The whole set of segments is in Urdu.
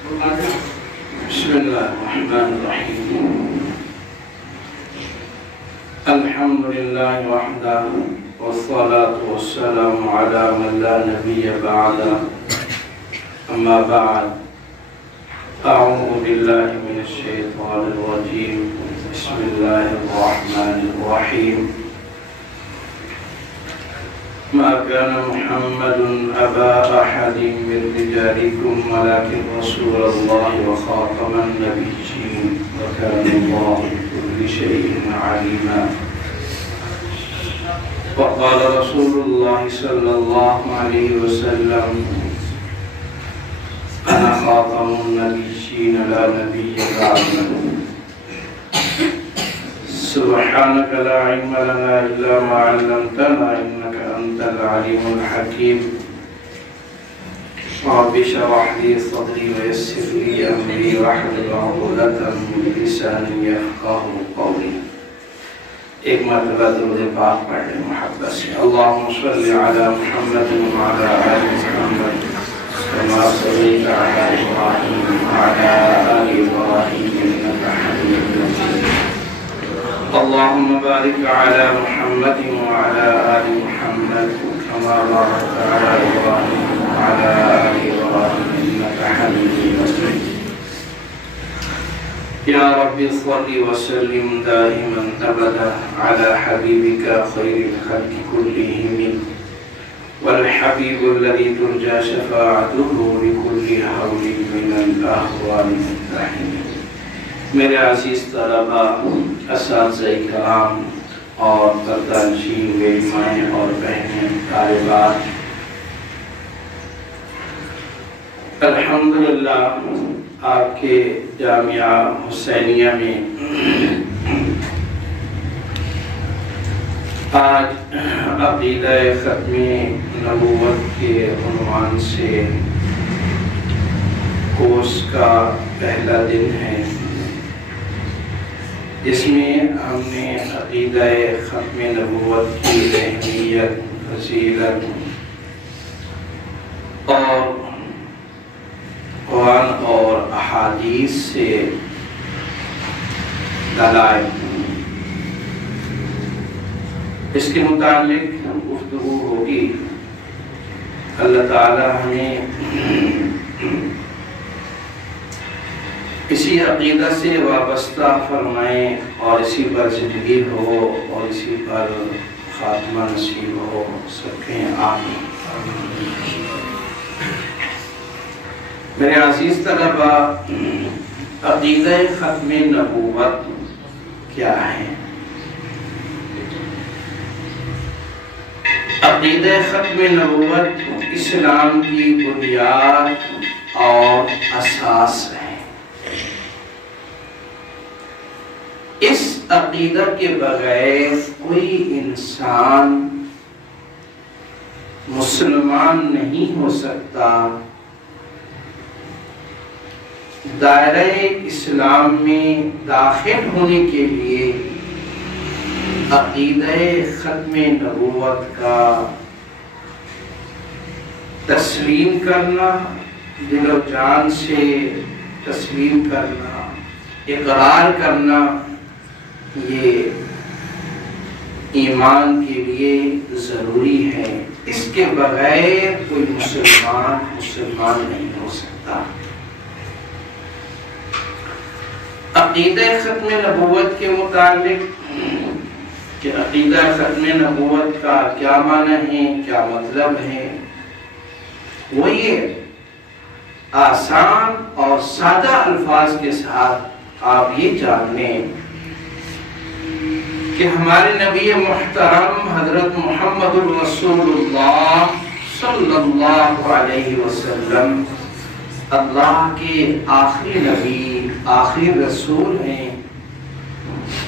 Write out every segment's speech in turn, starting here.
بسم الله الرحمن الرحيم. الحمد لله وحده والصلاة والسلام على من لا نبي بعده. أما بعد، أعوذ بالله من الشيطان الرجيم. بسم الله الرحمن الرحيم. ما كان محمد أبا أحد من رجالكم ولكن رسول الله وخاتم النبيين وكان الله بكل شيء عليما. وقال رسول الله صلى الله عليه وسلم: أنا خاتم النبيين لا نبي بعدي. سبحانك لا علم لنا إلا ما علمتنا إنك أنت العليم الحكيم. رب اشرح لي صدري ويسر لي أمري واحلل عقدة من لساني يفقهوا قولي. ایک مرتبہ درود پاک پڑھ لیں محبت سے. اللهم صل على محمد وعلى آل محمد كما صليت على إبراهيم وعلى آل إبراهيم إنك حميد مجيد. اللهم بارك على محمد وعلى آل محمد كما باركت على إبراهيم وعلى آل إبراهيم إنك حميد مجيد. يا رب صل وسلم دائما أبدا على حبيبك خير الخلق كلهم والحبيب الذي ترجى شفاعته بكل حول من الأهوال منتحم. میرے عزیز طلباء، اساتذہ کرام اور پردانشین میری مائیں اور بہنیں طالبات، الحمدللہ آپ کے جامعہ حسینیہ میں آج عقیدہ ختم نبوت کے عنوان سے کورس کا پہلا دن ہے. اس میں ہم نے عقیدہ ختم نبوت کی اہمیت، فضیلت اور قرآن اور احادیث سے دلائل، اس کے متعلق گفتگو ہوگی. اللہ تعالی ہمیں اسی عقیدہ سے وابستہ فرمائیں اور اسی پر زندگی ہو اور اسی پر خاتمہ نصیب ہو سکیں. آمین. میرے عزیز طلباء، عقیدہ ختم نبوت کیا ہے؟ عقیدہ ختم نبوت اسلام کی بنیاد اور اساس ہے. اس عقیدہ کے بغیر کوئی انسان مسلمان نہیں ہو سکتا. دائرہ اسلام میں داخل ہونے کے لیے عقیدہ ختم نبوت کا تسلیم کرنا، دل و جان سے تسلیم کرنا، اقرار کرنا، یہ ایمان کے لیے ضروری ہے. اس کے بغیر کوئی مسلمان نہیں ہو سکتا. عقیدہ ختم نبوت کے متعلق کہ عقیدہ ختم نبوت کا کیا معنی ہے، کیا مطلب ہے، وہ یہ آسان اور سادہ الفاظ کے ساتھ آپ یہ جان لیں کہ ہمارے نبی محترم حضرت محمد الرسول اللہ صلی اللہ علیہ وسلم اللہ کے آخری نبی، آخری رسول ہیں.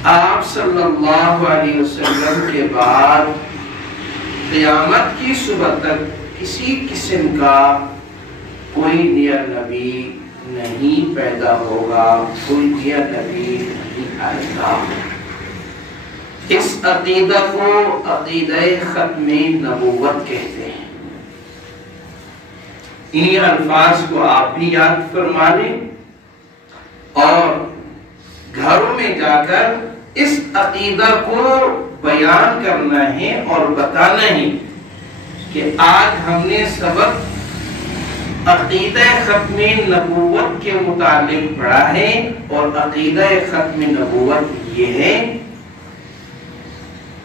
آپ صلی اللہ علیہ وسلم کے بعد قیامت کی صبح تک کسی قسم کا کوئی نیا نبی نہیں پیدا ہوگا، کوئی نیا نبی نہیں آئے گا. اس عقیدہ کو عقیدہ ختم نبوت کہتے ہیں. انہی الفاظ کو آپ بھی یاد فرما لیں اور گھروں میں جا کر اس عقیدہ کو بیان کرنا ہے اور بتانا ہے کہ آج ہم نے سبق عقیدہ ختم نبوت کے متعلق پڑھا ہے، اور عقیدہ ختم نبوت یہ ہے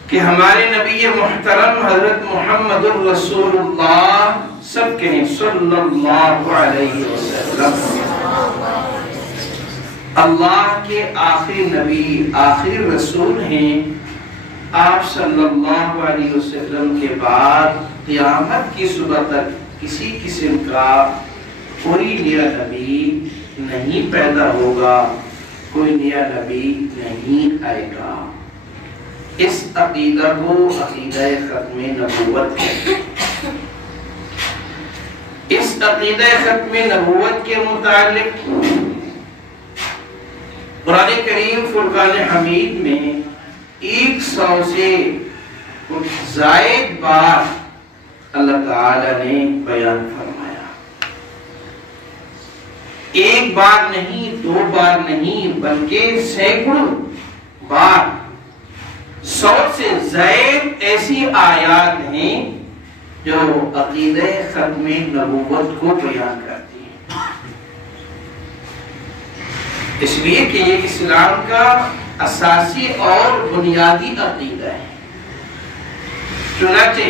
کہ ہمارے نبی محترم حضرت محمد الرسول اللہ، سب کہیں صلی اللہ علیہ وسلم، اللہ کے آخری نبی آخری رسول ہیں۔ آپ صلی اللہ علیہ وسلم کے بعد قیامت کی صبح تک کسی قسم کا کوئی نیا نبی نہیں پیدا ہوگا، کوئی نیا نبی نہیں آئے گا۔ اس عقیدہ کو عقیدہ ختم نبوت ہے۔ اس عقیدہ ختم نبوت کے متعلق قرآن کریم فرقان حمید میں 100 سے کچھ زائد بار اللہ تعالی نے بیان فرمایا۔ ایک بار نہیں، 2 بار نہیں، بلکہ سینکڑوں بار 100 سے زائد ایسی آیات ہیں جو عقیدہ ختم نبوت کو بیان کرتی ہیں، اس لیے کہ یہ اسلام کا اساسی اور بنیادی عقیدہ ہے۔ چنانچہ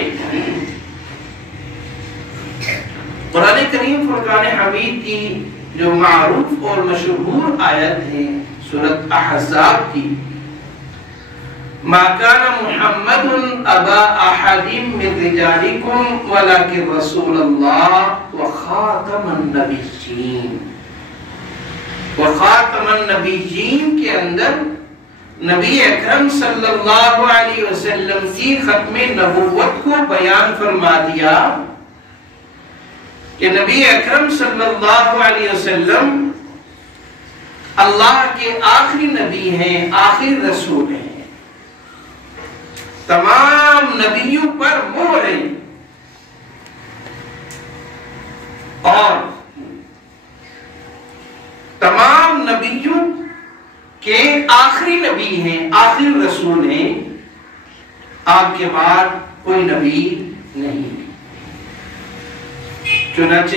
قرآن کریم فرقان حمید کی جو معروف اور مشہور آیت ہے سورۃ احزاب کی، ما كان محمد ابا احد من رجالكم ولكن رسول الله وخاتم النبيين، وخاتم النبیین کے اندر نبی اکرم صلی اللہ علیہ وسلم کی ختم نبوت کو بیان فرما دیا کہ نبی اکرم صلی اللہ علیہ وسلم اللہ کے آخری نبی ہیں، آخری رسول ہیں، تمام نبیوں پر مہر ہے، اور تمام نبیوں کے آخری نبی ہیں، آخری رسول ہیں، آپ کے بعد کوئی نبی نہیں۔ چنانچہ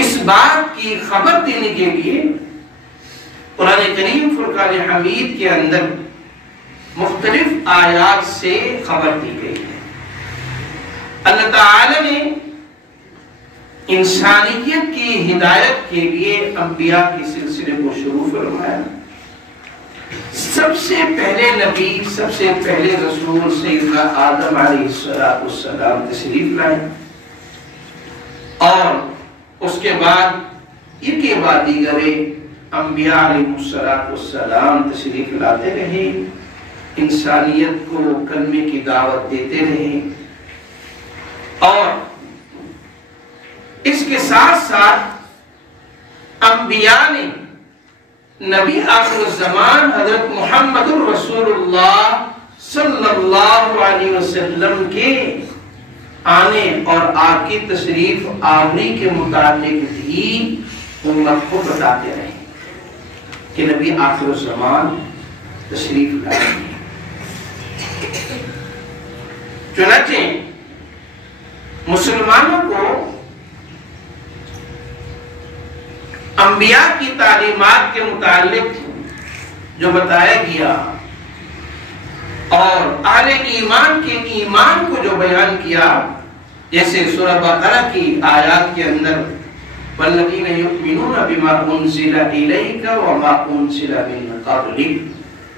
اس بات کی خبر دینے کے لیے قرآن کریم فرقان حمید کے اندر مختلف آیات سے خبر دی گئی ہے۔ اللہ تعالی نے انسانیت کی ہدایت کے لیے انبیاء کے سلسلے کو شروع فرمایا۔ سب سے پہلے نبی، سب سے پہلے رسول سیدنا آدم علیہ السلام تشریف لائے، اور اس کے بعد ایک کے بعد دیگر انبیاء علیہ السلام تشریف لاتے رہے، انسانیت کو کلمے کی دعوت دیتے رہے، اور اس کے ساتھ ساتھ انبیاء نے نبی آخر الزمان حضرت محمد الرسول اللہ صلی اللہ علیہ وسلم کے آنے اور آپ کی تشریف آوری کے متعلق بھی امت کو بتاتے رہے کہ نبی آخر الزمان تشریف لائیں گے۔ چنانچہ مسلمانوں کو انبیاء کی تعلیمات کے متعلق جو بتایا گیا اور اہل ایمان کے ایمان کو جو بیان کیا، جیسے سورہ بقرہ کی آیات کے اندر وَالَّذِينَ يُؤْمِنُونَ بِمَا أُنزِلَ إِلَيْكَ وَمَا أُنزِلَ مِن قَبْلِكَ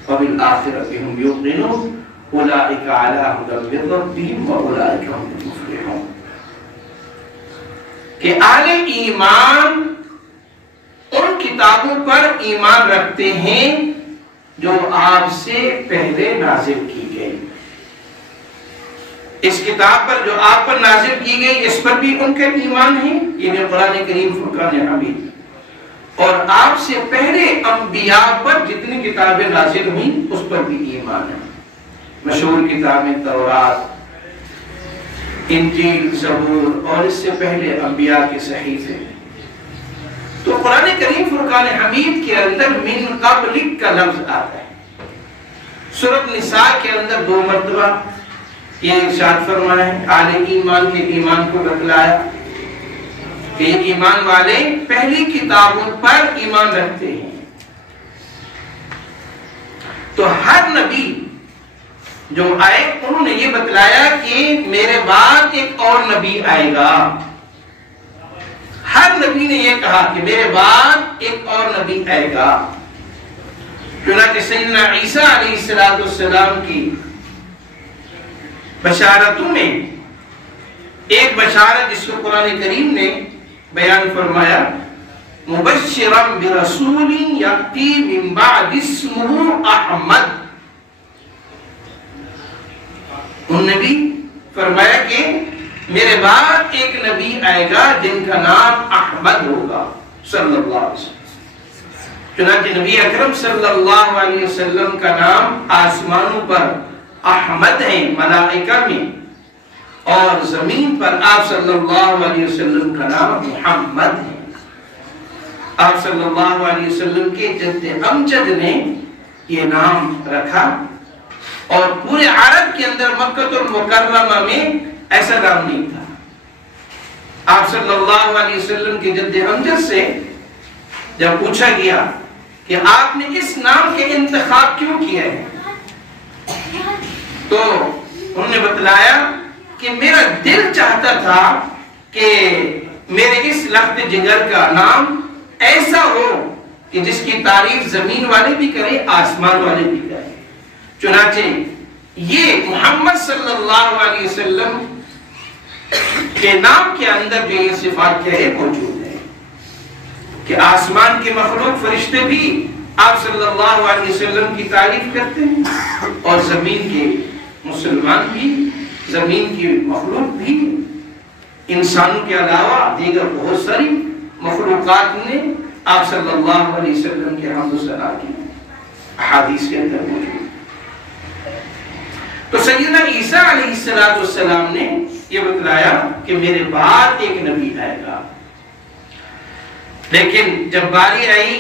وَبِالْآخِرَةِ هُمْ يُوقِنُونَ أُولَئِكَ عَلَىٰ هُدًى مِن رَّبِّهِمْ وَأُولَئِكَ هُمُ الْمُفْلِحُونَ، کہ اہل ایمان ان کتابوں پر ایمان رکھتے ہیں جو آپ سے پہلے نازل کی گئی، اس کتاب پر جو آپ پر نازل کی گئی اس پر بھی ان کا ایمان ہے، یہ قرآن کریم فرقان حمید، اور آپ سے پہلے انبیاء پر جتنی کتابیں نازل ہوئیں اس پر بھی ایمان ہے۔ مشہور کتابیں تورات، انجیل، زبور اور اس سے پہلے انبیاء کے صحیفے. تو قرآن کریم فرقان حمید کے اندر من قبلک کا لفظ آتا ہے. سورۃ نساء کے اندر 2 مرتبہ یہ ارشاد فرمایا ہے، اہل ایمان کے ایمان کو بتلایا کہ ایمان والے پہلی کتابوں پر ایمان رکھتے ہیں. تو ہر نبی جو آئے انہوں نے یہ بتلایا کہ میرے بعد ایک اور نبی آئے گا. ہر نبی نے یہ کہا کہ میرے بعد ایک اور نبی آئے گا. چنانچہ سیدنا عیسیٰ علیہ السلام کی بشارتوں میں ایک بشارت جس کو قرآن کریم نے بیان فرمایا، مبشرا برسول یأتی من بعد اسمہ احمد. ان نے بھی فرمایا کہ میرے بعد ایک نبی آئے گا جن کا نام احمد ہوگا صلی اللہ علیہ وسلم. چنانچہ نبی اکرم صلی اللہ علیہ وسلم کا نام آسمانوں پر احمد ہے ملائکہ میں، اور زمین پر آپ صلی اللہ علیہ وسلم کا نام محمد ہے. آپ صلی اللہ علیہ وسلم کے جد امجد نے یہ نام رکھا، اور پورے عرب کے اندر مکہ المکرمہ میں ایسا نام نہیں تھا. آپ صلی اللہ علیہ وسلم کے جد امجد سے جب پوچھا گیا کہ آپ نے اس نام کے انتخاب کیوں کیا ہے، تو انہوں نے بتلایا کہ میرا دل چاہتا تھا کہ میرے اس لخت جگر کا نام ایسا ہو کہ جس کی تعریف زمین والے بھی کریں، آسمان والے بھی کریں. چنانچہ یہ محمد صلی اللہ علیہ وسلم کے نام کے اندر جو یہ صفات کیا ہے موجود ہے کہ آسمان کے مخلوق فرشتے بھی آپ صلی اللہ علیہ وسلم کی تعریف کرتے ہیں، اور زمین کے مسلمان بھی، زمین کی مخلوق بھی، انسانوں کے علاوہ دیگر بہت ساری مخلوقات نے آپ صلی اللہ علیہ وسلم کے حمد و ثنا کی احادیث کے اندر موجود. تو سیدنا عیسیٰ علیہ السلام نے یہ بتلایا کہ میرے بعد ایک نبی آئے گا. لیکن جب باری آئی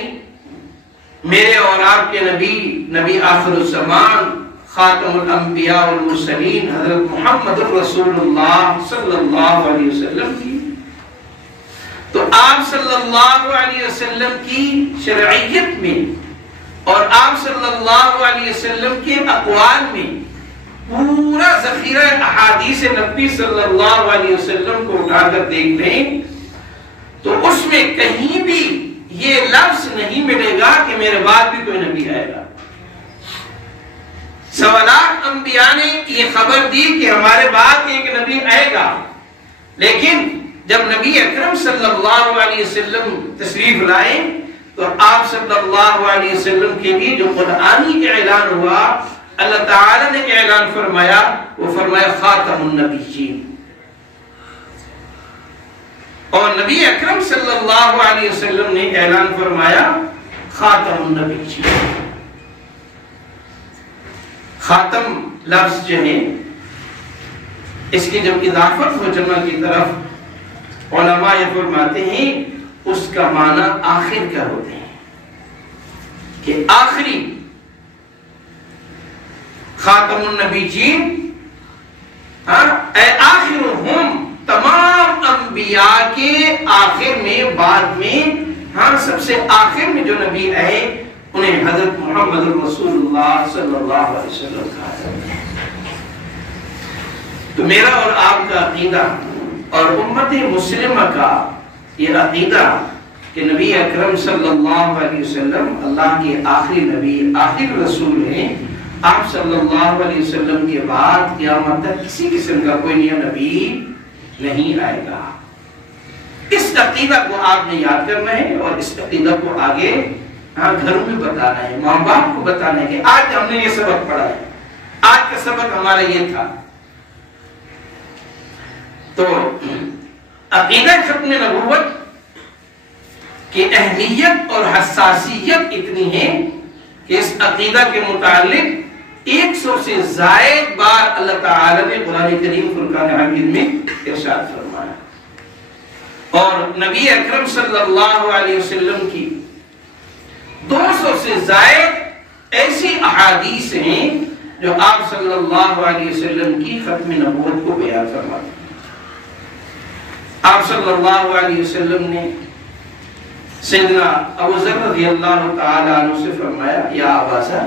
میرے اور آپ کے نبی آخر الزمان خاتم الانبیاء والمرسلین حضرت محمد رسول اللہ صلی اللہ علیہ وسلم کی، تو آپ صلی اللہ علیہ وسلم کی شرعیت میں اور آپ صلی اللہ علیہ وسلم کے اقوال میں پورا ذخیرہ احادیث نبی صلی اللہ علیہ وسلم کو اٹھا کر دیکھ لیں تو اس میں کہیں بھی یہ لفظ نہیں ملے گا کہ میرے بعد بھی کوئی نبی آئے گا. سوالات انبیاء نے یہ خبر دی کہ ہمارے بعد ایک نبی آئے گا، لیکن جب نبی اکرم صلی اللہ علیہ وسلم تشریف لائے تو آپ صلی اللہ علیہ وسلم کے لیے جو قرآنی اعلان ہوا، اللہ تعالی نے اعلان فرمایا، وہ فرمایا خاتم النبیین. اور نبی اکرم صلی اللہ علیہ وسلم نے اعلان فرمایا خاتم النبیین. خاتم لفظ جو ہے اس کی جب اضافت ہو جمع کی طرف، علماء یہ فرماتے ہیں اس کا معنی آخر کا ہوتے ہیں کہ آخری. خاتم النبیین اے آخرہم، تمام انبیاء کے آخر میں، بعد میں، سب سے آخر میں جو نبی آئے انہیں حضرت محمد رسول اللہ صلی اللہ علیہ وسلم کہا جاتا ہے. تو میرا اور آپ کا عقیدہ اور امت مسلمہ کا یہ عقیدہ کہ نبی اکرم صلی اللہ علیہ وسلم اللہ کے آخری نبی، آخری رسول ہیں. آپ صلی اللہ علیہ وسلم کے بعد قیامت تک کسی قسم کا کوئی نیا نبی نہیں آئے گا. اس عقیدہ کو آپ نے یاد کرنا ہے اور اس عقیدہ کو آگے گھروں میں بتانا ہے، ماں باپ کو بتانا ہے کہ آج ہم نے یہ سبق پڑھا ہے، آج کا سبق ہمارا یہ تھا. تو عقیدہ ختم نبوت کی اہمیت اور حساسیت اتنی ہے کہ اس عقیدہ کے متعلق 100 سے زائد بار اللہ تعالی نے قرآن کریم فرقان حمید میں ارشاد فرمایا، اور نبی اکرم صلی اللہ علیہ وسلم کی 200 سے زائد ایسی احادیث ہیں جو آپ صلی اللہ علیہ وسلم کی ختم نبوت کو بیان فرماتے ہیں۔ آپ صلی اللہ علیہ وسلم نے سیدنا ابو ذر رضی اللہ تعالی عنہ سے فرمایا، یا ابا ذر،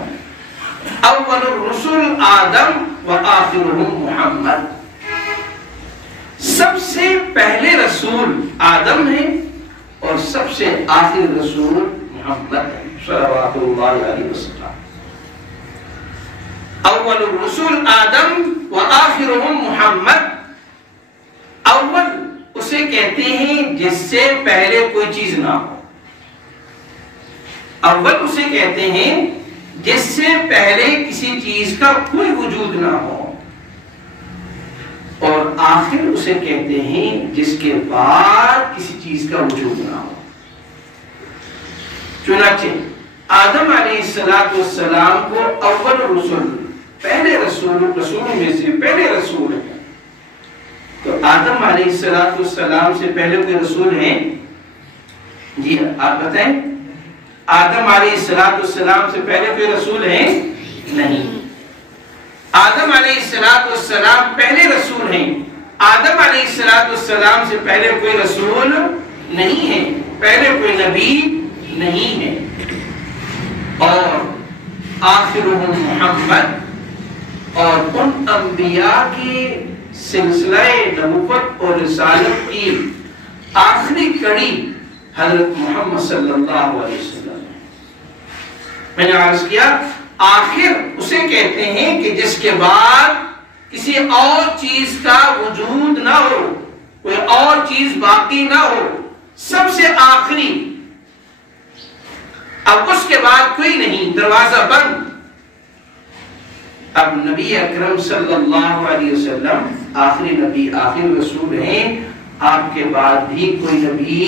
اول الرسل آدم و آخرهم محمد، سب سے پہلے رسول آدم ہیں اور سب سے آخر رسول محمد صلوات اللہ علیہ وسلم۔ اول الرسل آدم و آخرهم محمد، اول اسے کہتے ہیں جس سے پہلے کوئی چیز نہ ہو، اول اسے کہتے ہیں جس سے پہلے کسی چیز کا کوئی وجود نہ ہو، اور آخر اسے کہتے ہیں جس کے بعد کسی چیز کا وجود نہ ہو۔ چنانچہ آدم علیہ السلام کو اول رسول، پہلے رسولوں میں سے پہلے رسول ہیں، تو آدم علیہ السلام سے پہلے کوئی رسول ہیں؟ جی آپ بتائیں، آدم علیہ السلام سے پہلے کوئی رسول ہیں؟ نہیں۔ آدم علیہ السلام پہلے رسول ہیں، آدم علیہ السلام سے پہلے کوئی رسول نہیں ہے، پہلے کوئی نبی نہیں ہے، اور آخرهم محمد، اور ان انبیاء کی سلسلہ نبوت اور رسالت کی آخری کڑی حضرت محمد صلی اللہ علیہ وسلم۔ میں نے عرض کیا آخر اسے کہتے ہیں کہ جس کے بعد کسی اور چیز کا وجود نہ ہو، کوئی اور چیز باقی نہ ہو، سب سے آخری، اب اس کے بعد کوئی نہیں، دروازہ بند۔ اب نبی اکرم صلی اللہ علیہ وسلم آخری نبی، آخری رسول ہیں، آپ کے بعد بھی کوئی نبی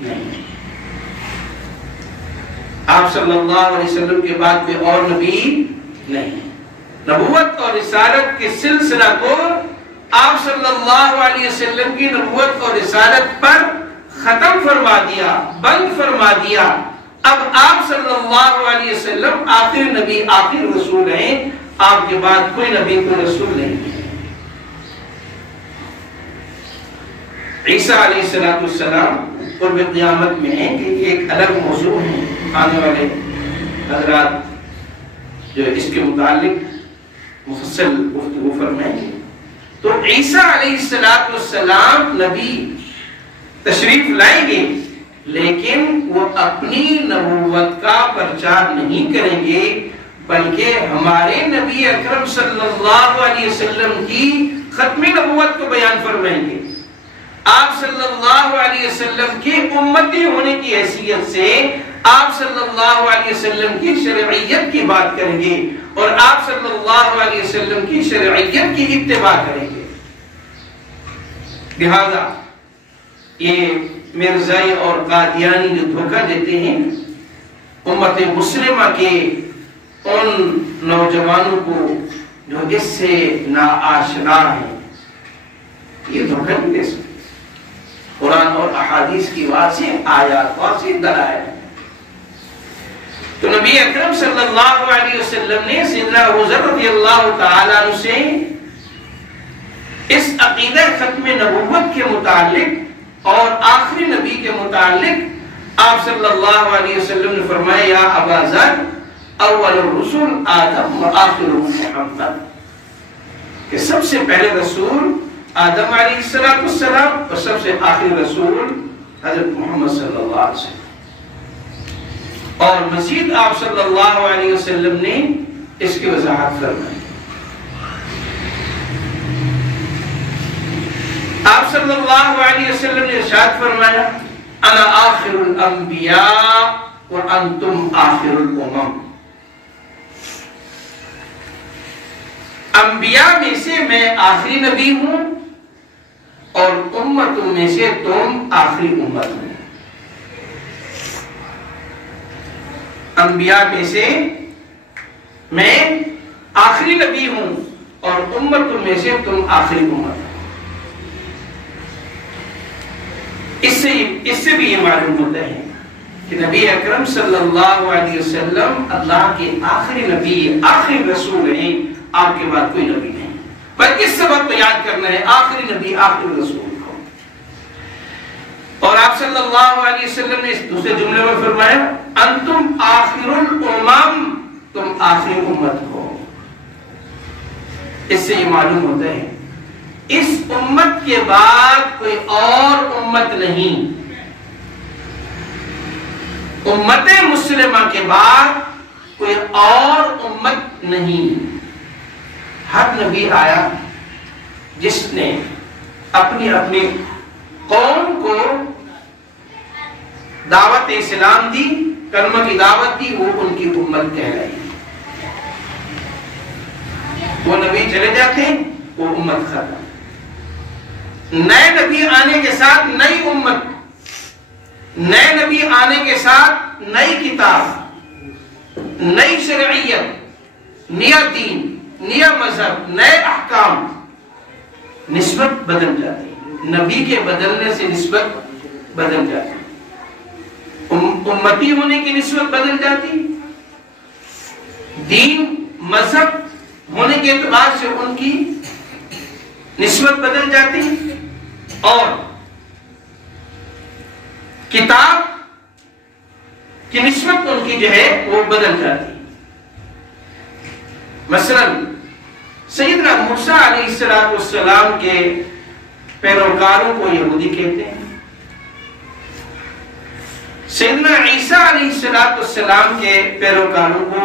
نہیں، آپ صلی اللہ علیہ وسلم کے بعد کوئی اور نبی نہیں۔ نبوت اور رسالت کے سلسلہ کو آپ صلی اللہ علیہ وسلم کی نبوت اور رسالت پر ختم فرما دیا، بند فرما دیا۔ اب آپ صلی اللہ علیہ وسلم آخری نبی، آخری رسول ہیں، آپ کے بعد کوئی نبی، کوئی رسول نہیں ہے۔ عیسیٰ علیہ السلام قرب قیامت میں ہیں کہ ایک الگ موضوع ہے، آنے والے حضرات جو اس کے متعلق مفصل گفتگو فرمائیں گے۔ تو عیسیٰ علیہ السلام نبی تشریف لائیں گے، لیکن وہ اپنی نبوت کا پرچار نہیں کریں گے، بلکہ ہمارے نبی اکرم صلی اللہ علیہ وسلم کی ختم نبوت کو بیان فرمائیں گے۔ آپ صلی اللہ علیہ وسلم کی امتی ہونے کی حیثیت سے آپ صلی اللہ علیہ وسلم کی شرعیت کی بات کریں گے، اور آپ صلی اللہ علیہ وسلم کی شرعیت کی اتباع کریں گے۔ لہذا یہ مرزائی اور قادیانی جو دھوکہ دیتے ہیں امت مسلمہ کے ان نوجوانوں کو جو اس سے ناآشنا ہیں، یہ دھوکہ نہیں دے سکتے۔ قرآن اور احادیث کی واضح آیات، واضح دلائل۔ تو نبی اکرم صلی اللہ علیہ وسلم نے سیدنا ابو ذر رضی اللہ تعالیٰ عنہ سے اس عقیدہ ختم نبوت کے متعلق اور آخری نبی کے متعلق آپ صلی اللہ علیہ وسلم نے فرمایا، یا ابا ذر، اول الرسل آدم و آخر محمد، کہ سب سے پہلے رسول آدم علیہ السلام اور سب سے آخری رسول حضرت محمد صلی اللہ علیہ وسلم۔ اور مزید آپ صلی اللہ علیہ وسلم نے اس کی وضاحت فرمائی۔ آپ صلی اللہ علیہ وسلم نے ارشاد فرمایا، انا آخر الانبیاء وانتم آخر الامم، انبیاء میں سے میں آخری نبی ہوں اور امتوں میں سے تم آخری امت ہو۔ انبیاء میں سے میں آخری نبی ہوں اور امت میں سے تم آخری امت ہو۔ اس سے بھی یہ معلوم ہوتا ہے کہ نبی اکرم صلی اللہ علیہ وسلم اللہ کے آخری نبی، آخری رسول ہیں، آپ کے بعد کوئی نبی نہیں۔ پر اس سبب کو یاد کرنا ہے، آخری نبی آخری رسول کو۔ اور آپ صلی اللہ علیہ وسلم نے اس دوسرے جملے میں فرمایا انتم آخر الامم، تم آخری امت ہو۔ اس سے یہ معلوم ہوتا ہے اس امت کے بعد کوئی اور امت نہیں، امت مسلمہ کے بعد کوئی اور امت نہیں۔ ہر نبی آیا جس نے اپنی اپنی قوم کو دعوت اسلام دی، کلمہ کی دعوت دی، وہ ان کی امت کہلائی۔ وہ نبی چلے جاتے ہیں، وہ امت ختم۔ نئے نبی آنے کے ساتھ نئی امت، نئے نبی آنے کے ساتھ نئی کتاب، نئی شرعیت، نیا دین، نیا مذہب، نئے احکام، نسبت بدل جاتی ہے۔ نبی کے بدلنے سے نسبت بدل جاتی ہے، امتی ہونے کی نسبت بدل جاتی، دین مذہب ہونے کے اعتبار سے ان کی نسبت بدل جاتی، اور کتاب کی نسبت ان کی جو ہے وہ بدل جاتی۔ مثلا سیدنا موسیٰ علیہ السلام کے پیروکاروں کو یہودی کہتے ہیں، سیدنا عیسیٰ علیہ السلام کے پیروکاروں کو،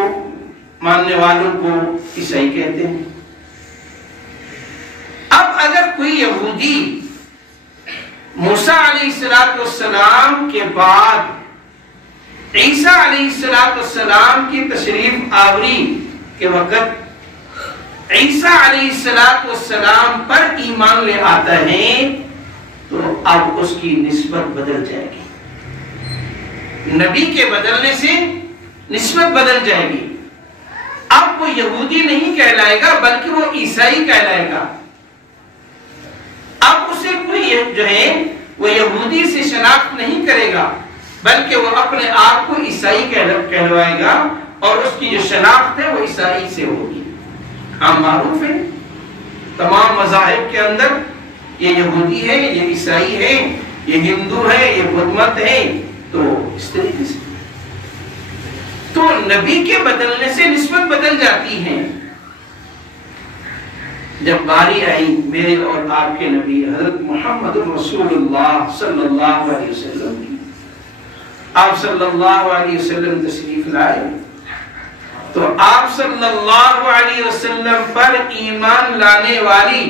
ماننے والوں کو عیسائی کہتے ہیں۔ اب اگر کوئی یہودی موسیٰ علیہ السلام کے بعد عیسیٰ علیہ السلام کی تشریف آوری کے وقت عیسیٰ علیہ السلام پر ایمان لے آتا ہے تو اب اس کی نسبت بدل جائے گی، نبی کے بدلنے سے نسبت بدل جائے گی۔ اب وہ یہودی نہیں کہلائے گا بلکہ وہ عیسائی کہلائے گا۔ اب اسے کوئی جو ہے وہ یہودی سے شناخت نہیں کرے گا بلکہ وہ اپنے آپ کو عیسائی کہلوائے گا، اور اس کی جو شناخت ہے وہ عیسائی سے ہوگی۔ ہاں معروف ہے تمام مذاہب کے اندر یہ یہودی ہے، یہ عیسائی ہے، یہ ہندو ہے، یہ بدھ مت ہے، تو اس طریقے سے تو نبی کے بدلنے سے نسبت بدل جاتی ہے۔ جب باری آئی میرے اور آپ کے نبی حضرت محمد رسول اللہ صلی اللہ علیہ وسلم کی، آپ صلی اللہ علیہ وسلم تشریف لائے تو آپ صلی اللہ علیہ وسلم پر ایمان لانے والی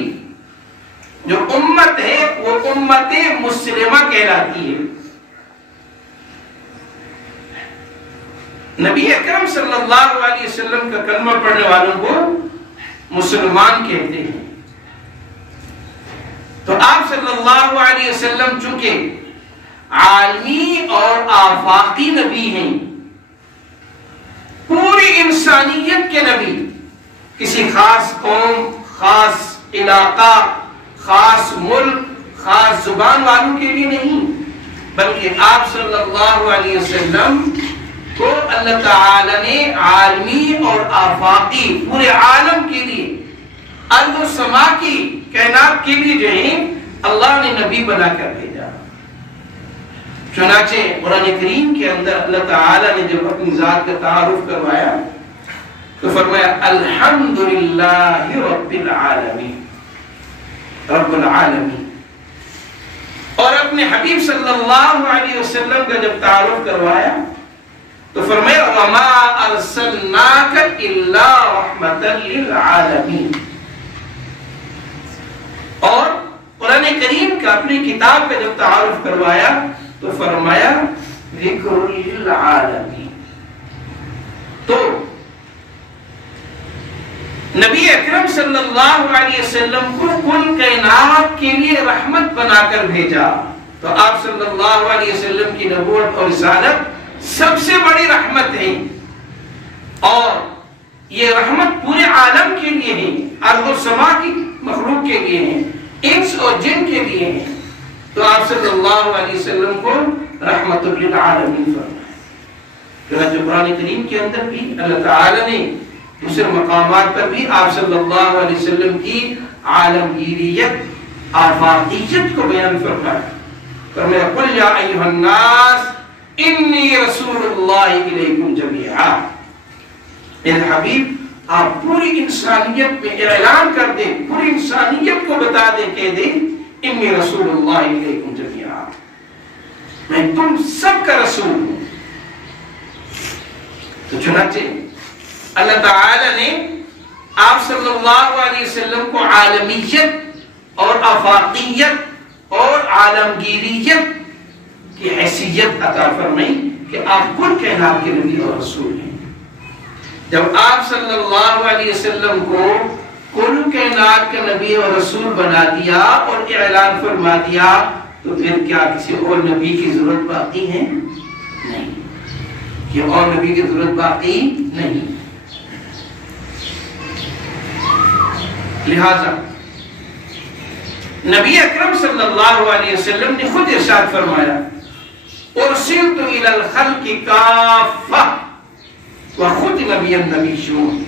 جو امت ہے وہ امت مسلمہ کہلاتی ہے۔ نبی اکرم صلی اللہ علیہ وسلم کا کلمہ پڑھنے والوں کو مسلمان کہتے ہیں۔ تو آپ صلی اللہ علیہ وسلم چونکہ عالمی اور آفاقی نبی ہیں، پوری انسانیت کے نبی، کسی خاص قوم، خاص علاقہ، خاص ملک، خاص زبان والوں کے لیے نہیں، بلکہ آپ صلی اللہ علیہ وسلم تو اللہ تعالی نے عالمی اور آفاقی پورے عالم کے لیے، ارض و سما کی کائنات کے لیے جو ہے اللہ نے نبی بنا کر بھیجا۔ چنانچہ قرآن کریم کے اندر اللہ تعالی نے جب اپنی ذات کا تعارف کروایا تو فرمایا الحمدللہ رب العالمین، رب العالمین۔ اور اپنے حبیب صلی اللہ علیہ وسلم کا جب تعارف کروایا تو فرمایا وما ارسلناک الا رحمتا للعالمین۔ اور قرآن کریم کا اپنی کتاب کا جب تعارف کروایا تو فرمایا ذکر للعالمین۔ تو نبی اکرم صلی اللہ علیہ وسلم کو کل کائنات کے لیے رحمت بنا کر بھیجا، تو آپ صلی اللہ علیہ وسلم کی نبوت اور رسالت سب سے بڑی رحمت ہے۔ اور یہ رحمت پورے عالم کے لیے ہے، ارض و سما کی مخلوق کے لیے ہے، انس اور جن کے لیے ہے، تو آپ صلی اللہ علیہ وسلم کو رحمت للعالمین فرمایا۔ چنانچہ قرآن کریم کے اندر بھی اللہ تعالی نے دوسرے مقامات پر بھی آپ صلی اللہ علیہ وسلم کی عالمگیریت، آفاقیت کو بیان فرمایا۔ فرمایا قل یا ایھا الناس انی رسول اللہ الیکم جمیعا، میرے حبیب آپ پوری انسانیت میں اعلان کر دیں، پوری انسانیت کو بتا دیں، کہہ دیں انی رسول اللہ الیکم جمیعا، میں تم سب کا رسول ہوں۔ تو چنانچہ اللہ تعالی نے آپ صلی اللہ علیہ وسلم کو عالمیت اور آفاقیت اور عالمگیریت کی حیثیت عطا فرمائی کہ آپ کل کائنات کے نبی اور رسول ہیں۔ جب آپ صلی اللہ علیہ وسلم کو کل کائنات کا نبی اور رسول بنا دیا اور اعلان فرما دیا تو پھر کیا کسی اور نبی کی ضرورت باقی ہے؟ نہیں، کہ اور نبی کی ضرورت باقی نہیں۔ لہذا نبی اکرم صلی اللہ علیہ وسلم نے خود ارشاد فرمایا ارسلت الی الخلق کافہ وختم بی النبیون،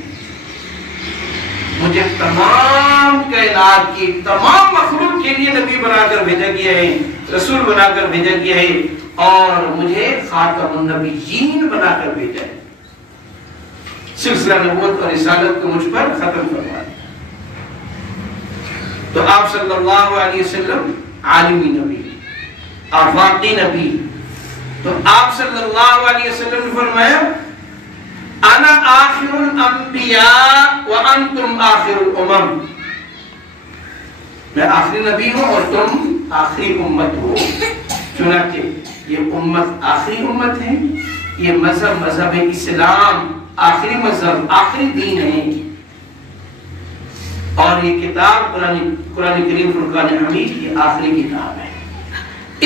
مجھے تمام کائنات کی تمام مخلوق کے لیے نبی بنا کر بھیجا گیا ہے، رسول بنا کر بھیجا گیا ہے، اور مجھے خاتم النبیین بنا کر بھیجا ہے۔ سلسلہ نبوت اور رسالت کو مجھ پر ختم فرما دیا۔ تو آپ صلی اللہ علیہ وسلم عالمی نبی، آفاقی نبی، تو آپ صلی اللہ علیہ وسلم نے فرمایا انا آخر الانبیاء وانتم آخر الامم، میں آخری نبی ہوں اور تم آخری امت ہو۔ چنانچہ یہ امت آخری امت ہے، یہ مذہب مذہب اسلام آخری مذہب آخری دین ہے، اور یہ کتاب قرآن کریم فرقان حمید کی آخری کتاب ہے۔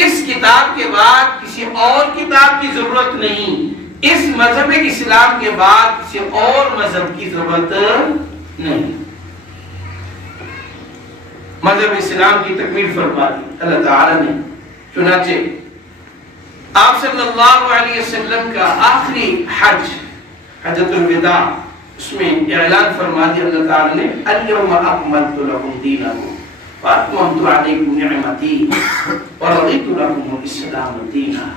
اس کتاب کے بعد کسی اور کتاب کی ضرورت نہیں، اس مذہب اسلام کے بعد کسی اور مذہب کی ضرورت نہیں۔ مذہب اسلام کی تکمیل فرما دی اللہ تعالی نے۔ چنانچہ آپ صلی اللہ علیہ وسلم کا آخری حج، حجۃ الوداع، اس میں اعلان فرما دیا اللہ تعالی نے الیوم اکملت لکم دینکم واتممت علیکم نعمتی ورضیت لکم الاسلام دینا،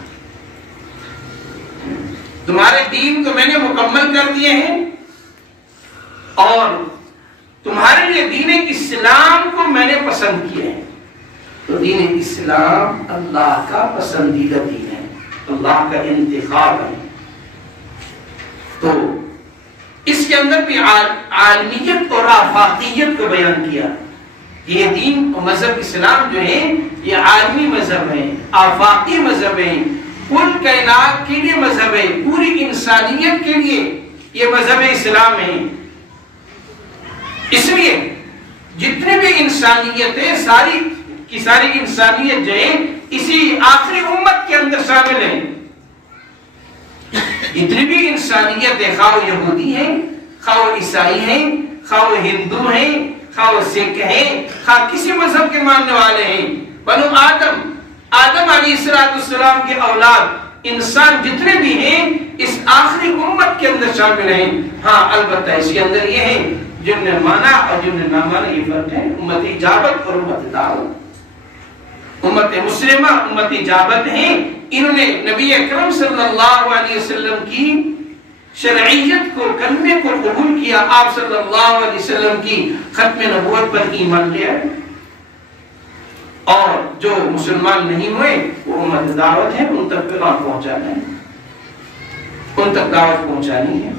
تمہارے دین کو میں نے مکمل کر دیے ہیں اور تمہارے لیے دین اسلام کو میں نے پسند کیا ہے۔ تو دین اسلام اللہ کا پسندیدہ دین ہے، اللہ کا انتخاب ہے۔ تو اس کے اندر بھی عالمیت اور آفاقیت کو بیان کیا۔ یہ دین و مذہب اسلام جو ہے یہ عالمی مذہب ہے، آفاقی مذہب ہے، کل کائنات کے لیے مذہب ہے، پوری انسانیت کے لیے یہ مذہب اسلام ہے۔ اس لیے جتنی بھی انسانیت ہے ساری کی ساری انسانیت جو ہے اسی آخری امت کے اندر شامل ہے۔ اتنی بھی انسانیت ہے، خواہ وہ یہودی ہیں، خواہ وہ عیسائی ہیں، خواہ وہ ہندو ہیں، خواہ وہ سکھ ہیں، خواہ کسی مذہب کے ماننے والے ہیں، بنو آدم علیہ السلام کے اولاد انسان جتنے بھی ہیں اس آخری امت کے اندر شامل ہیں۔ ہاں البتہ اس کے اندر یہ ہے جن نے مانا اور جن نے نہ مانا، یہ فرق ہے۔ امت اجابت اور امت دعوت، امت مسلمہ امت اجابت ہیں، انہوں نے نبی اکرم صلی اللہ علیہ وسلم کی شرعیت کو، کلمے کو قبول کیا، آپ صلی اللہ علیہ وسلم کی ختم نبوت پر ایمان لیا، اور جو مسلمان نہیں ہوئے وہ امت دعوت ہے، ان تک پیغام پہنچانا ہے، ان تک دعوت پہنچانی ہے۔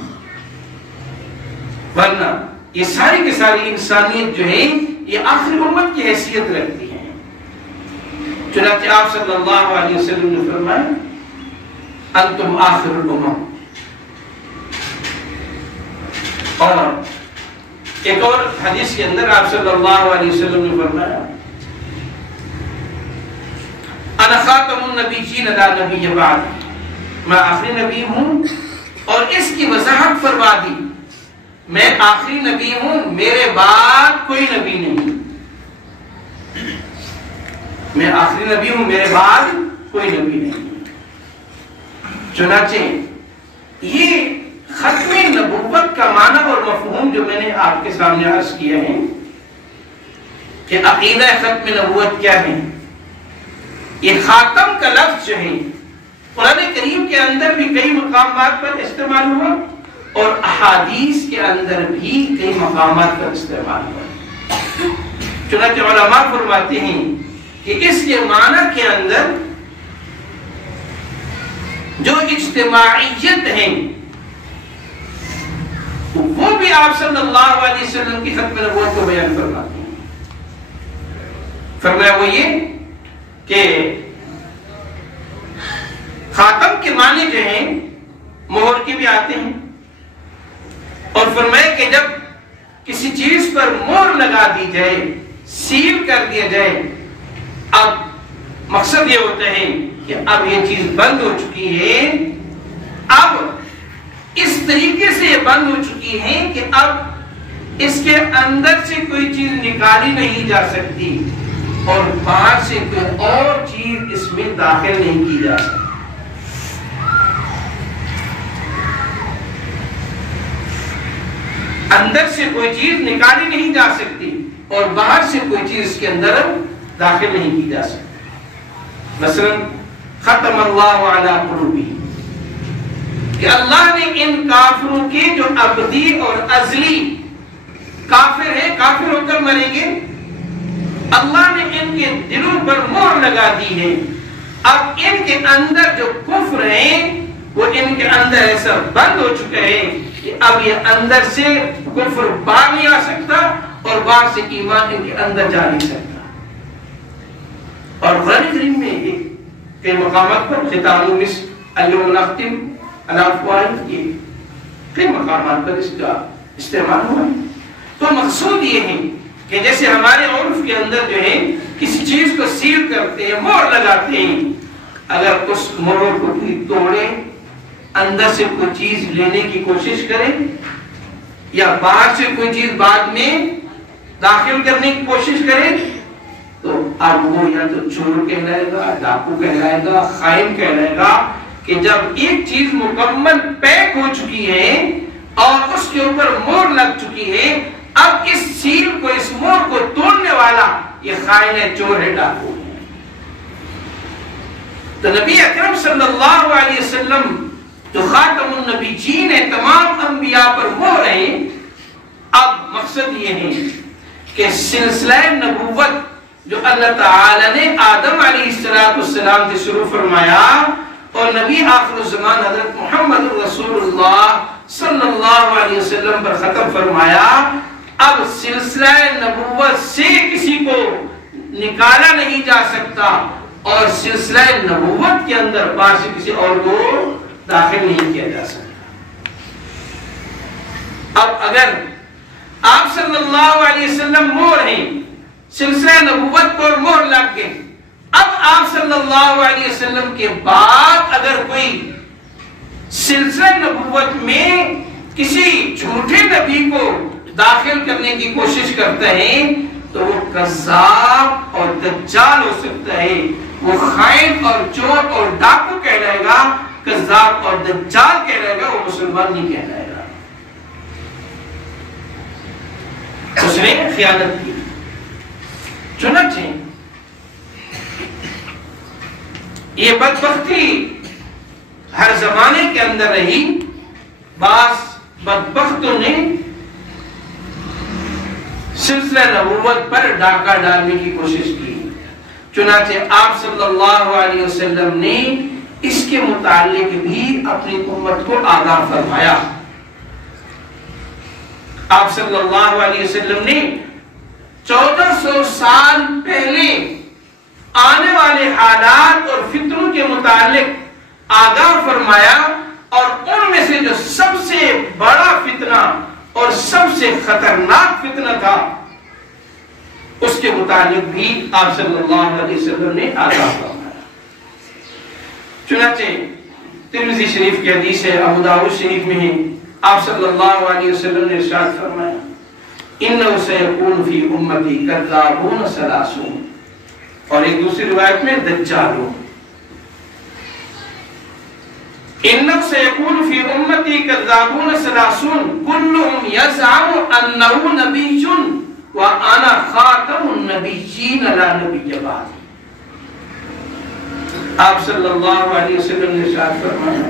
ورنہ یہ ساری کی ساری انسانیت جو ہے یہ آخری امت کی حیثیت رکھتی ہے۔ چنانچہ آپ صلی اللہ علیہ وسلم نے فرمایا انتم آخر الامم، اور ایک اور حدیث کے اندر آپ صلی اللہ علیہ وسلم نے فرمایا انا خاتم النبیین لا نبی بعد، میں آخری نبی ہوں، اور اس کی وضاحت فرما دی میں آخری نبی ہوں، میرے بعد کوئی نبی نہیں، میں آخری نبی ہوں، میرے بعد کوئی نبی نہیں۔ چنانچہ یہ ختم نبوت کا معنی اور مفہوم جو میں نے آپ کے سامنے عرض کیا ہے کہ عقیدہ ختم نبوت کیا ہے، یہ خاتم کا لفظ جو ہے قرآن کریم کے اندر بھی کئی مقامات پر استعمال ہوا اور احادیث کے اندر بھی کئی مقامات پر استعمال ہوا۔ چنانچہ علماء فرماتے ہیں کہ اس کے معنی کے اندر جو اجتماعیت ہے وہ بھی آپ صلی اللہ علیہ وسلم کی ختم نبوت کو بیان فرماتے ہیں۔ فرمایا وہ یہ کہ خاتم کے معنی جو ہیں مہر کے بھی آتے ہیں، اور فرمایا کہ جب کسی چیز پر مہر لگا دی جائے، سیل کر دیا جائے، اب مقصد یہ ہوتا ہے کہ اب یہ چیز بند ہو چکی ہے، اب اس طریقے سے یہ بند ہو چکی ہے کہ اب اس کے اندر سے کوئی چیز نکالی نہیں جا سکتی اور باہر سے کوئی اور چیز اس میں داخل نہیں کی جا سکتی۔ اندر سے کوئی چیز نکالی نہیں جا سکتی اور باہر سے کوئی چیز اس کے اندر داخل نہیں کی جا سکتی۔ مثلا ختم اللہ علی قلوبہم، کہ اللہ نے ان کافروں کے جو ابدی اور ازلی کافر ہیں، کافر ہو کر مریں گے، اللہ نے ان کے دلوں پر مہر لگا دی ہے۔ اب ان کے اندر جو کفر ہیں وہ ان کے اندر ایسا بند ہو چکا ہے کہ اب یہ اندر سے کفر باہر نہیں آ سکتا اور باہر سے ایمان ان کے اندر جا نہیں سکتا۔ اور قرآن کریم میں کئی مقامات پر ختام مصر الیوم نختم علی افواہہم، یہ کئی مقامات پر اس کا استعمال ہوا ہے۔ تو مقصود یہ ہے کہ جیسے ہمارے عرف کے اندر جو ہے کسی چیز کو سیل کرتے ہیں، مہر لگاتے ہیں، اگر اس مہر کو کوئی توڑے، اندر سے کوئی چیز لینے کی کوشش کرے یا باہر سے کوئی چیز بعد میں داخل کرنے کی کوشش کرے، تو اب وہ یا تو چور کہلائے گا، ڈاکو کہلائے گا، خائن کہلائے گا۔ کہ جب ایک چیز مکمل پیک ہو چکی ہے اور اس کے اوپر مہر لگ چکی ہے، اب اس سیل کو، اس مہر کو توڑنے والا یہ خائن ہے، چور ہے، ڈاکو ہے۔ تو نبی اکرم صلی اللہ علیہ وسلم جو خاتم النبیین ہے، تمام انبیاء پر مہر ہے، اب مقصد یہ ہے کہ سلسلہ نبوت جو اللہ تعالی نے آدم علیہ السلام سے شروع فرمایا اور نبی آخر الزمان حضرت محمد رسول اللہ صلی اللہ علیہ وسلم پر ختم فرمایا، اب سلسلہ نبوت سے کسی کو نکالا نہیں جا سکتا اور سلسلہ نبوت کے اندر باہر سے کسی اور کو داخل نہیں کیا جا سکتا۔ اب اگر آپ صلی اللہ علیہ وسلم مہر ہیں، سلسلہ نبوت پر مہر لگ گئے، اب آپ صلی اللہ علیہ وسلم کے بعد اگر کوئی سلسلہ نبوت میں کسی جھوٹے نبی کو داخل کرنے کی کوشش کرتا ہے تو وہ کذاب اور دجال ہو سکتا ہے، وہ خائن اور چور اور ڈاکو کہلائے گا، کذاب اور دجال کہلائے گا، وہ مسلمان نہیں کہلائے گا۔ اس نے خیانت کی۔ چنانچہ یہ بدبختی ہر زمانے کے اندر رہی، بعض بدبختوں نے سلسلہ نبوت پر ڈاکہ ڈالنے کی کوشش کی۔ چنانچہ آپ صلی اللہ علیہ وسلم نے اس کے متعلق بھی اپنی امت کو آگاہ فرمایا۔ آپ صلی اللہ علیہ وسلم نے 1400 سال پہلے آنے والے حالات اور فتنوں کے متعلق آگاہ فرمایا، اور ان میں سے جو سب سے بڑا فتنہ اور سب سے خطرناک فتنہ تھا اس کے متعلق بھی آپ صلی اللہ علیہ وسلم نے آگاہ فرمایا۔ چنانچہ ترمذی شریف کی حدیث ہے، ابو داؤد شریف میں ہے، آپ صلی اللہ علیہ وسلم نے ارشاد فرمایا اِنَّهُ سَيَكُونُ فِي أُمَّتِي كَذَّابُونَ ثَلَاثُونَ، اور ایک دوسری روایت میں دجالون. اِنَّهُ سَيَكُونُ فِي أُمَّتِي كَذَّابُونَ ثَلَاثُونَ كُلُّهُمْ يَزْعَمُ أَنَّهُ نَبِيٌّ وَأَنَا خَاتَمُ النَّبِيِّينَ لَا نَبِيَّ بَعْدِي. آپ صلی اللہ علیہ وسلم نے ارشاد فرمایا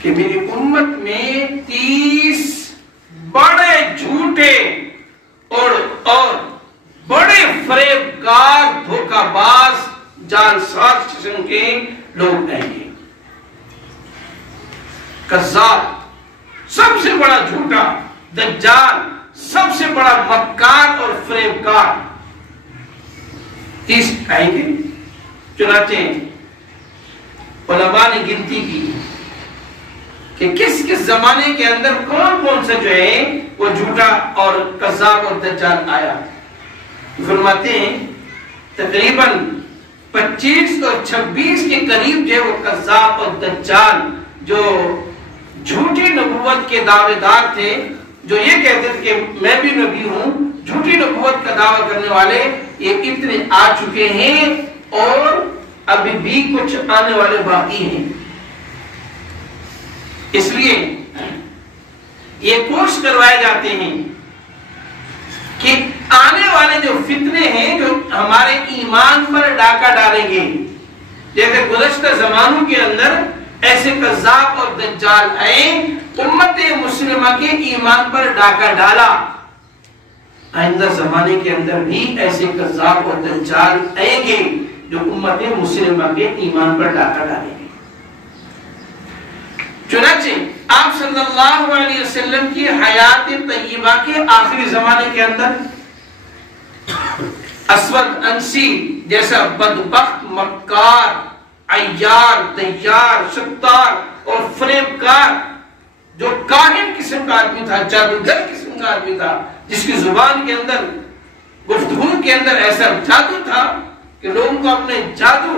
کہ میری امت میں 30 بڑے جھوٹے اور بڑے فریبکار دھوکہ باز جعلساز قسم کے لوگ آئیں گے. کذاب سب سے بڑا جھوٹا، دجال سب سے بڑا مکار اور فریبکار 30 آئیں گے. چنانچہ علماء نے گنتی کی کہ کس کس زمانے کے اندر کون کون سے جو ہے وہ جھوٹا اور کذاب اور دجال آیا. فرماتے ہیں تقریباً 25 اور 26 کے قریب جو ہے وہ کذاب اور دجال جو جھوٹی نبوت کے دعوے دار تھے، جو یہ کہتے تھے کہ میں بھی نبی ہوں، جھوٹی نبوت کا دعویٰ کرنے والے یہ اتنے آ چکے ہیں اور ابھی بھی کچھ آنے والے باقی ہیں. اس لیے یہ کورس کروائے جاتے ہیں کہ آنے والے جو فتنے ہیں جو ہمارے ایمان پر ڈاکہ ڈالیں گے، جیسے گزشتہ زمانوں کے اندر ایسے کذاب اور دجال آئے، امت مسلمہ کے ایمان پر ڈاکہ ڈالا، آئندہ زمانے کے اندر بھی ایسے کذاب اور دجال آئیں گے جو امت مسلمہ کے ایمان پر ڈاکہ ڈالیں گے. چنانچہ آپ صلی اللہ علیہ وسلم کی حیات طیبہ کے آخری زمانے کے اندر اسود انسی جیسا بدبخت مکار عیار دیار ستار اور فریبکار جو کاہن قسم کا آدمی تھا، جادوگر قسم کا آدمی تھا، جس کی زبان کے اندر گفتگو کے اندر ایسا جادو تھا کہ لوگوں کو اپنے جادو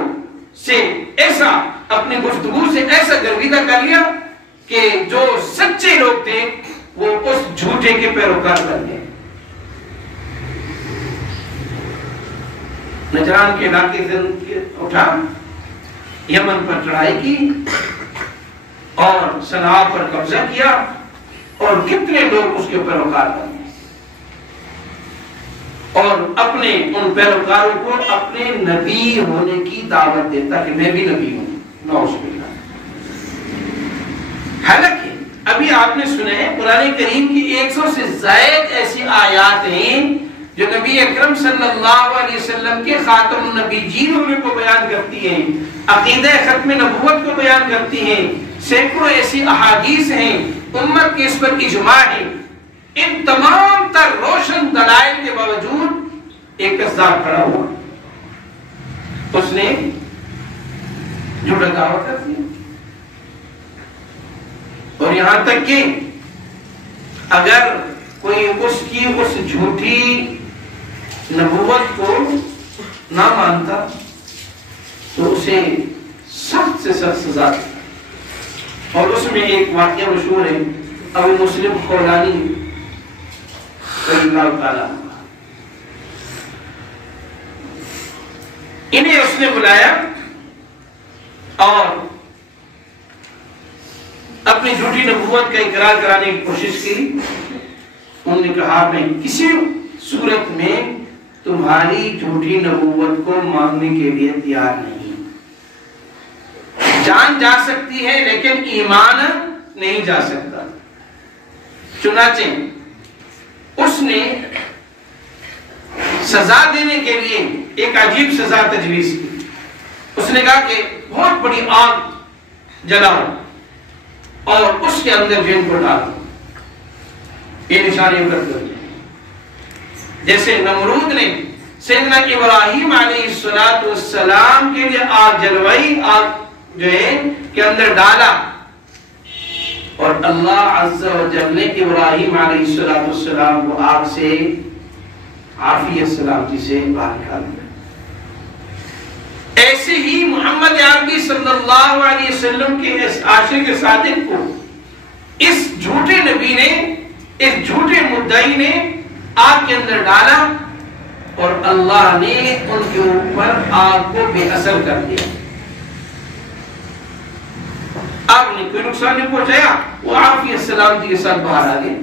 سے ایسا، اپنی گفتگو سے ایسا گرویدہ کر لیا کہ جو سچے لوگ تھے وہ اس جھوٹے کے پیروکار بن گئے. نجران کے علاقے سے اٹھا، یمن پر چڑھائی کی اور صنعاء پر قبضہ کیا اور کتنے لوگ اس کے پیروکار بن گئے اور اپنے ان پیروکاروں کو اپنے نبی ہونے کی دعوت دیتا کہ میں بھی نبی ہوں. نعوذ باللہ. حالانکہ ابھی آپ نے سنا ہے قرآن کریم کی 100 سے زائد ایسی آیات ہیں جو نبی اکرم صلی اللہ علیہ وسلم کے خاتم النبیین ہونے کو بیان کرتی ہیں، عقیدہ ختم نبوت کو بیان کرتی ہیں. سینکڑوں ایسی احادیث ہیں، امت کے اس پر اجماع ہے. ان تمام تر روشن دلائل کے باوجود ایک کذاب کھڑا ہوا، اس نے جھوٹا دعویٰ کر دیا. اور یہاں تک کہ اگر کوئی اس کی اس جھوٹی نبوت کو نہ مانتا تو اسے سخت سے سخت سزا دی. اور اس میں ایک واقعہ مشہور ہے، ابو مسلم خولانی رضی اللہ تعالیٰ، انہیں اس نے بلایا اور اپنی جھوٹی نبوت کا اقرار کرانے کی کوشش کی. انہوں نے کہا میں کسی صورت میں تمہاری جھوٹی نبوت کو ماننے کے لیے تیار نہیں. جان جا سکتی ہے لیکن ایمان نہیں جا سکتا. چنانچہ اس نے سزا دینے کے لیے ایک عجیب سزا تجویز کی. اس نے کہا کہ بہت بڑی آگ جلاؤ اور اس کے اندر جن کو ڈالو. یہ نشانی کرتے ہوئے جیسے نمرود نے سیدنا ابراہیم علیہ السلام کے لیے آگ جلوائی، آگ جو ہے کے اندر ڈالا اور اللہ عز و جل نے ابراہیم علیہ السلام کو آگ سے عافیت سلامتی سے باہر نکال دیا. ایسے ہی محمد عربی صلی اللہ علیہ وسلم کے اس عاشق صادق کو اس جھوٹے نبی نے، اس جھوٹے مدعی نے آگ کے اندر ڈالا اور اللہ نے ان کے اوپر آگ کو بے اثر کر دیا. آگ نے کوئی نقصان نہیں پہنچایا، وہ عافیت سلامتی کے ساتھ باہر آ گئے.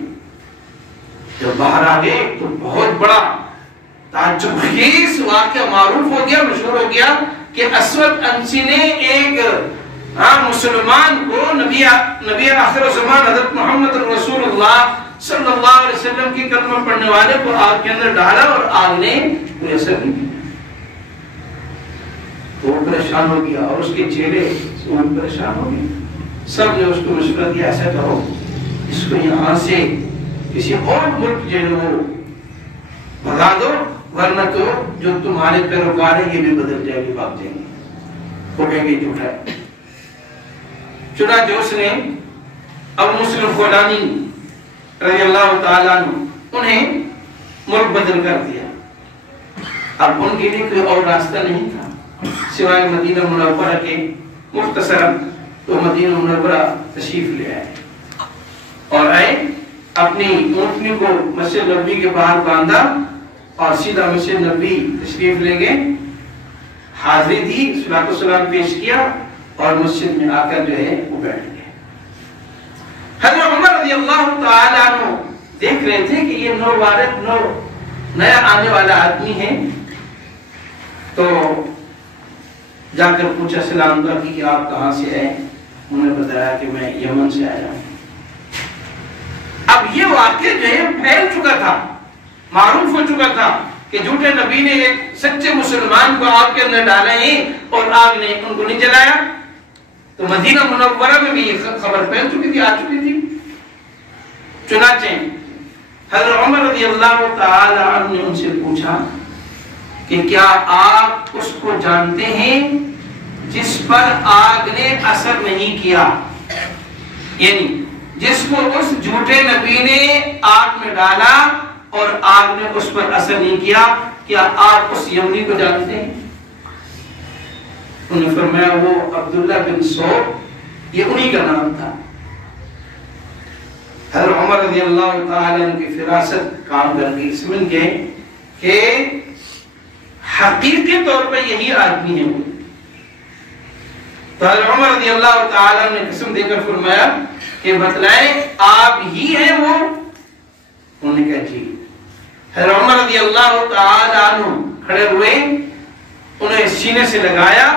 جب باہر آ گئے تو بہت بڑا تعجب خیز واقعہ معروف ہو گیا، مشہور ہو گیا کہ اسود انسی نے ایک مسلمان کو، نبی آخر الزمان حضرت محمد رسول اللہ صلی اللہ علیہ وسلم کی کلمہ پڑھنے والے کو آگ کے اندر ڈالا اور آگ نے کوئی اثر نہیں کیا. تو وہ پریشان ہو گیا اور اس کے چہرے پریشان ہو گئے. سب نے اس کو مشورہ دیا ایسا کرو اس کو یہاں سے کسی اور ملک جو ہے وہ بھگا دو، ورنہ تو جو تمہارے پیروکار ہیں یہ بھی بدل جائے گی، بھاگ جائیں گے، وہ کہیں گے جھوٹا ہے. چنانچہ اس نے ابو مسلم خولانی رضی اللہ تعالیٰ عنہ انہیں ملک بدل کر دیا. اب ان کے لیے کوئی اور راستہ نہیں تھا سوائے مدینہ منورہ کے. مختصرا تو مدینہ منورہ تشریف لے آئے اور آئے، اپنی اونٹنی کو مسجد نبوی کے باہر باندھا اور سیدھا مسجد نبوی تشریف لے گئے. حاضری دی، صلاۃ والسلام پیش کیا اور مسجد میں آ کر جو ہے وہ بیٹھ گئے. حضرت عمر رضی اللہ تعالیٰ عنہ دیکھ رہے تھے کہ یہ نیا آنے والا آدمی ہے، تو جا کر پوچھا، سلام دعا کی کہ آپ کہاں سے آئے؟ انہوں نے بتایا کہ میں یمن سے آیا ہوں. اب یہ واقعہ جو ہے پھیل چکا تھا، معروف ہو چکا تھا کہ جھوٹے نبی نے ایک سچے مسلمان کو آگ کے اندر ڈالا ہے اور آگ نے ان کو نہیں جلایا. تو مدینہ منورہ میں بھی یہ خبر پھیل چکی تھی، آ چکی تھی. چنانچہ حضرت عمر رضی اللہ تعالی عنہ نے ان سے پوچھا کہ کیا آپ اس کو جانتے ہیں جس پر آگ نے اثر نہیں کیا؟ یعنی جس کو اس جھوٹے نبی نے آگ میں ڈالا اور آگ نے اس پر اثر نہیں کیا، کیا آپ اس یمنی کو جانتے ہیں؟ انہوں نے فرمایا وہ عبداللہ بن سعود، یہ انہی کا نام تھا. حضرت عمر رضی اللہ تعالی عنہ کی فراست کام کر گئی، سمجھ گئے کہ حقیقی طور پر یہی آدمی ہے. تو حضرت عمر رضی اللہ تعالی عنہ نے قسم دے کر فرمایا کہ بتلائیں آپ ہی ہیں وہ؟ انہوں نے کہا جی. حضرت عمر رضی اللہ تعالی عنہ کھڑے ہوئے، انہیں سینے سے لگایا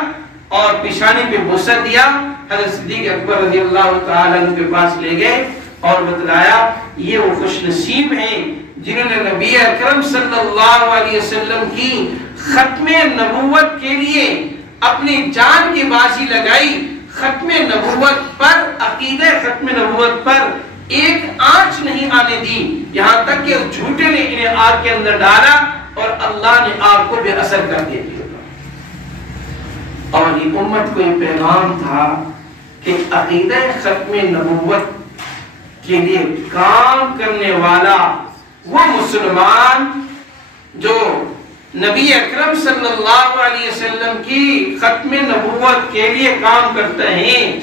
اور پیشانی پہ بوسہ دیا. حضرت صدیق اکبر رضی اللہ تعالی عنہ کے پاس لے گئے اور بتلایا یہ وہ خوش نصیب ہیں جنہوں نے نبی اکرم صلی اللہ علیہ وسلم کی ختم نبوت کے لیے اپنی جان کی بازی لگائی. ختم نبوت پر، عقیدہ ختم نبوت پر ایک آنچ نہیں آنے دی، یہاں تک کہ جھوٹے نے انہیں آگ کے اندر ڈالا اور اللہ نے آگ کو بے اثر کر دیا. اور یہ امت کو یہ پیغام تھا کہ عقیدہ ختم نبوت کے لیے کام کرنے والا وہ مسلمان جو نبی اکرم صلی اللہ علیہ وسلم کی ختم نبوت کے لیے کام کرتے ہیں.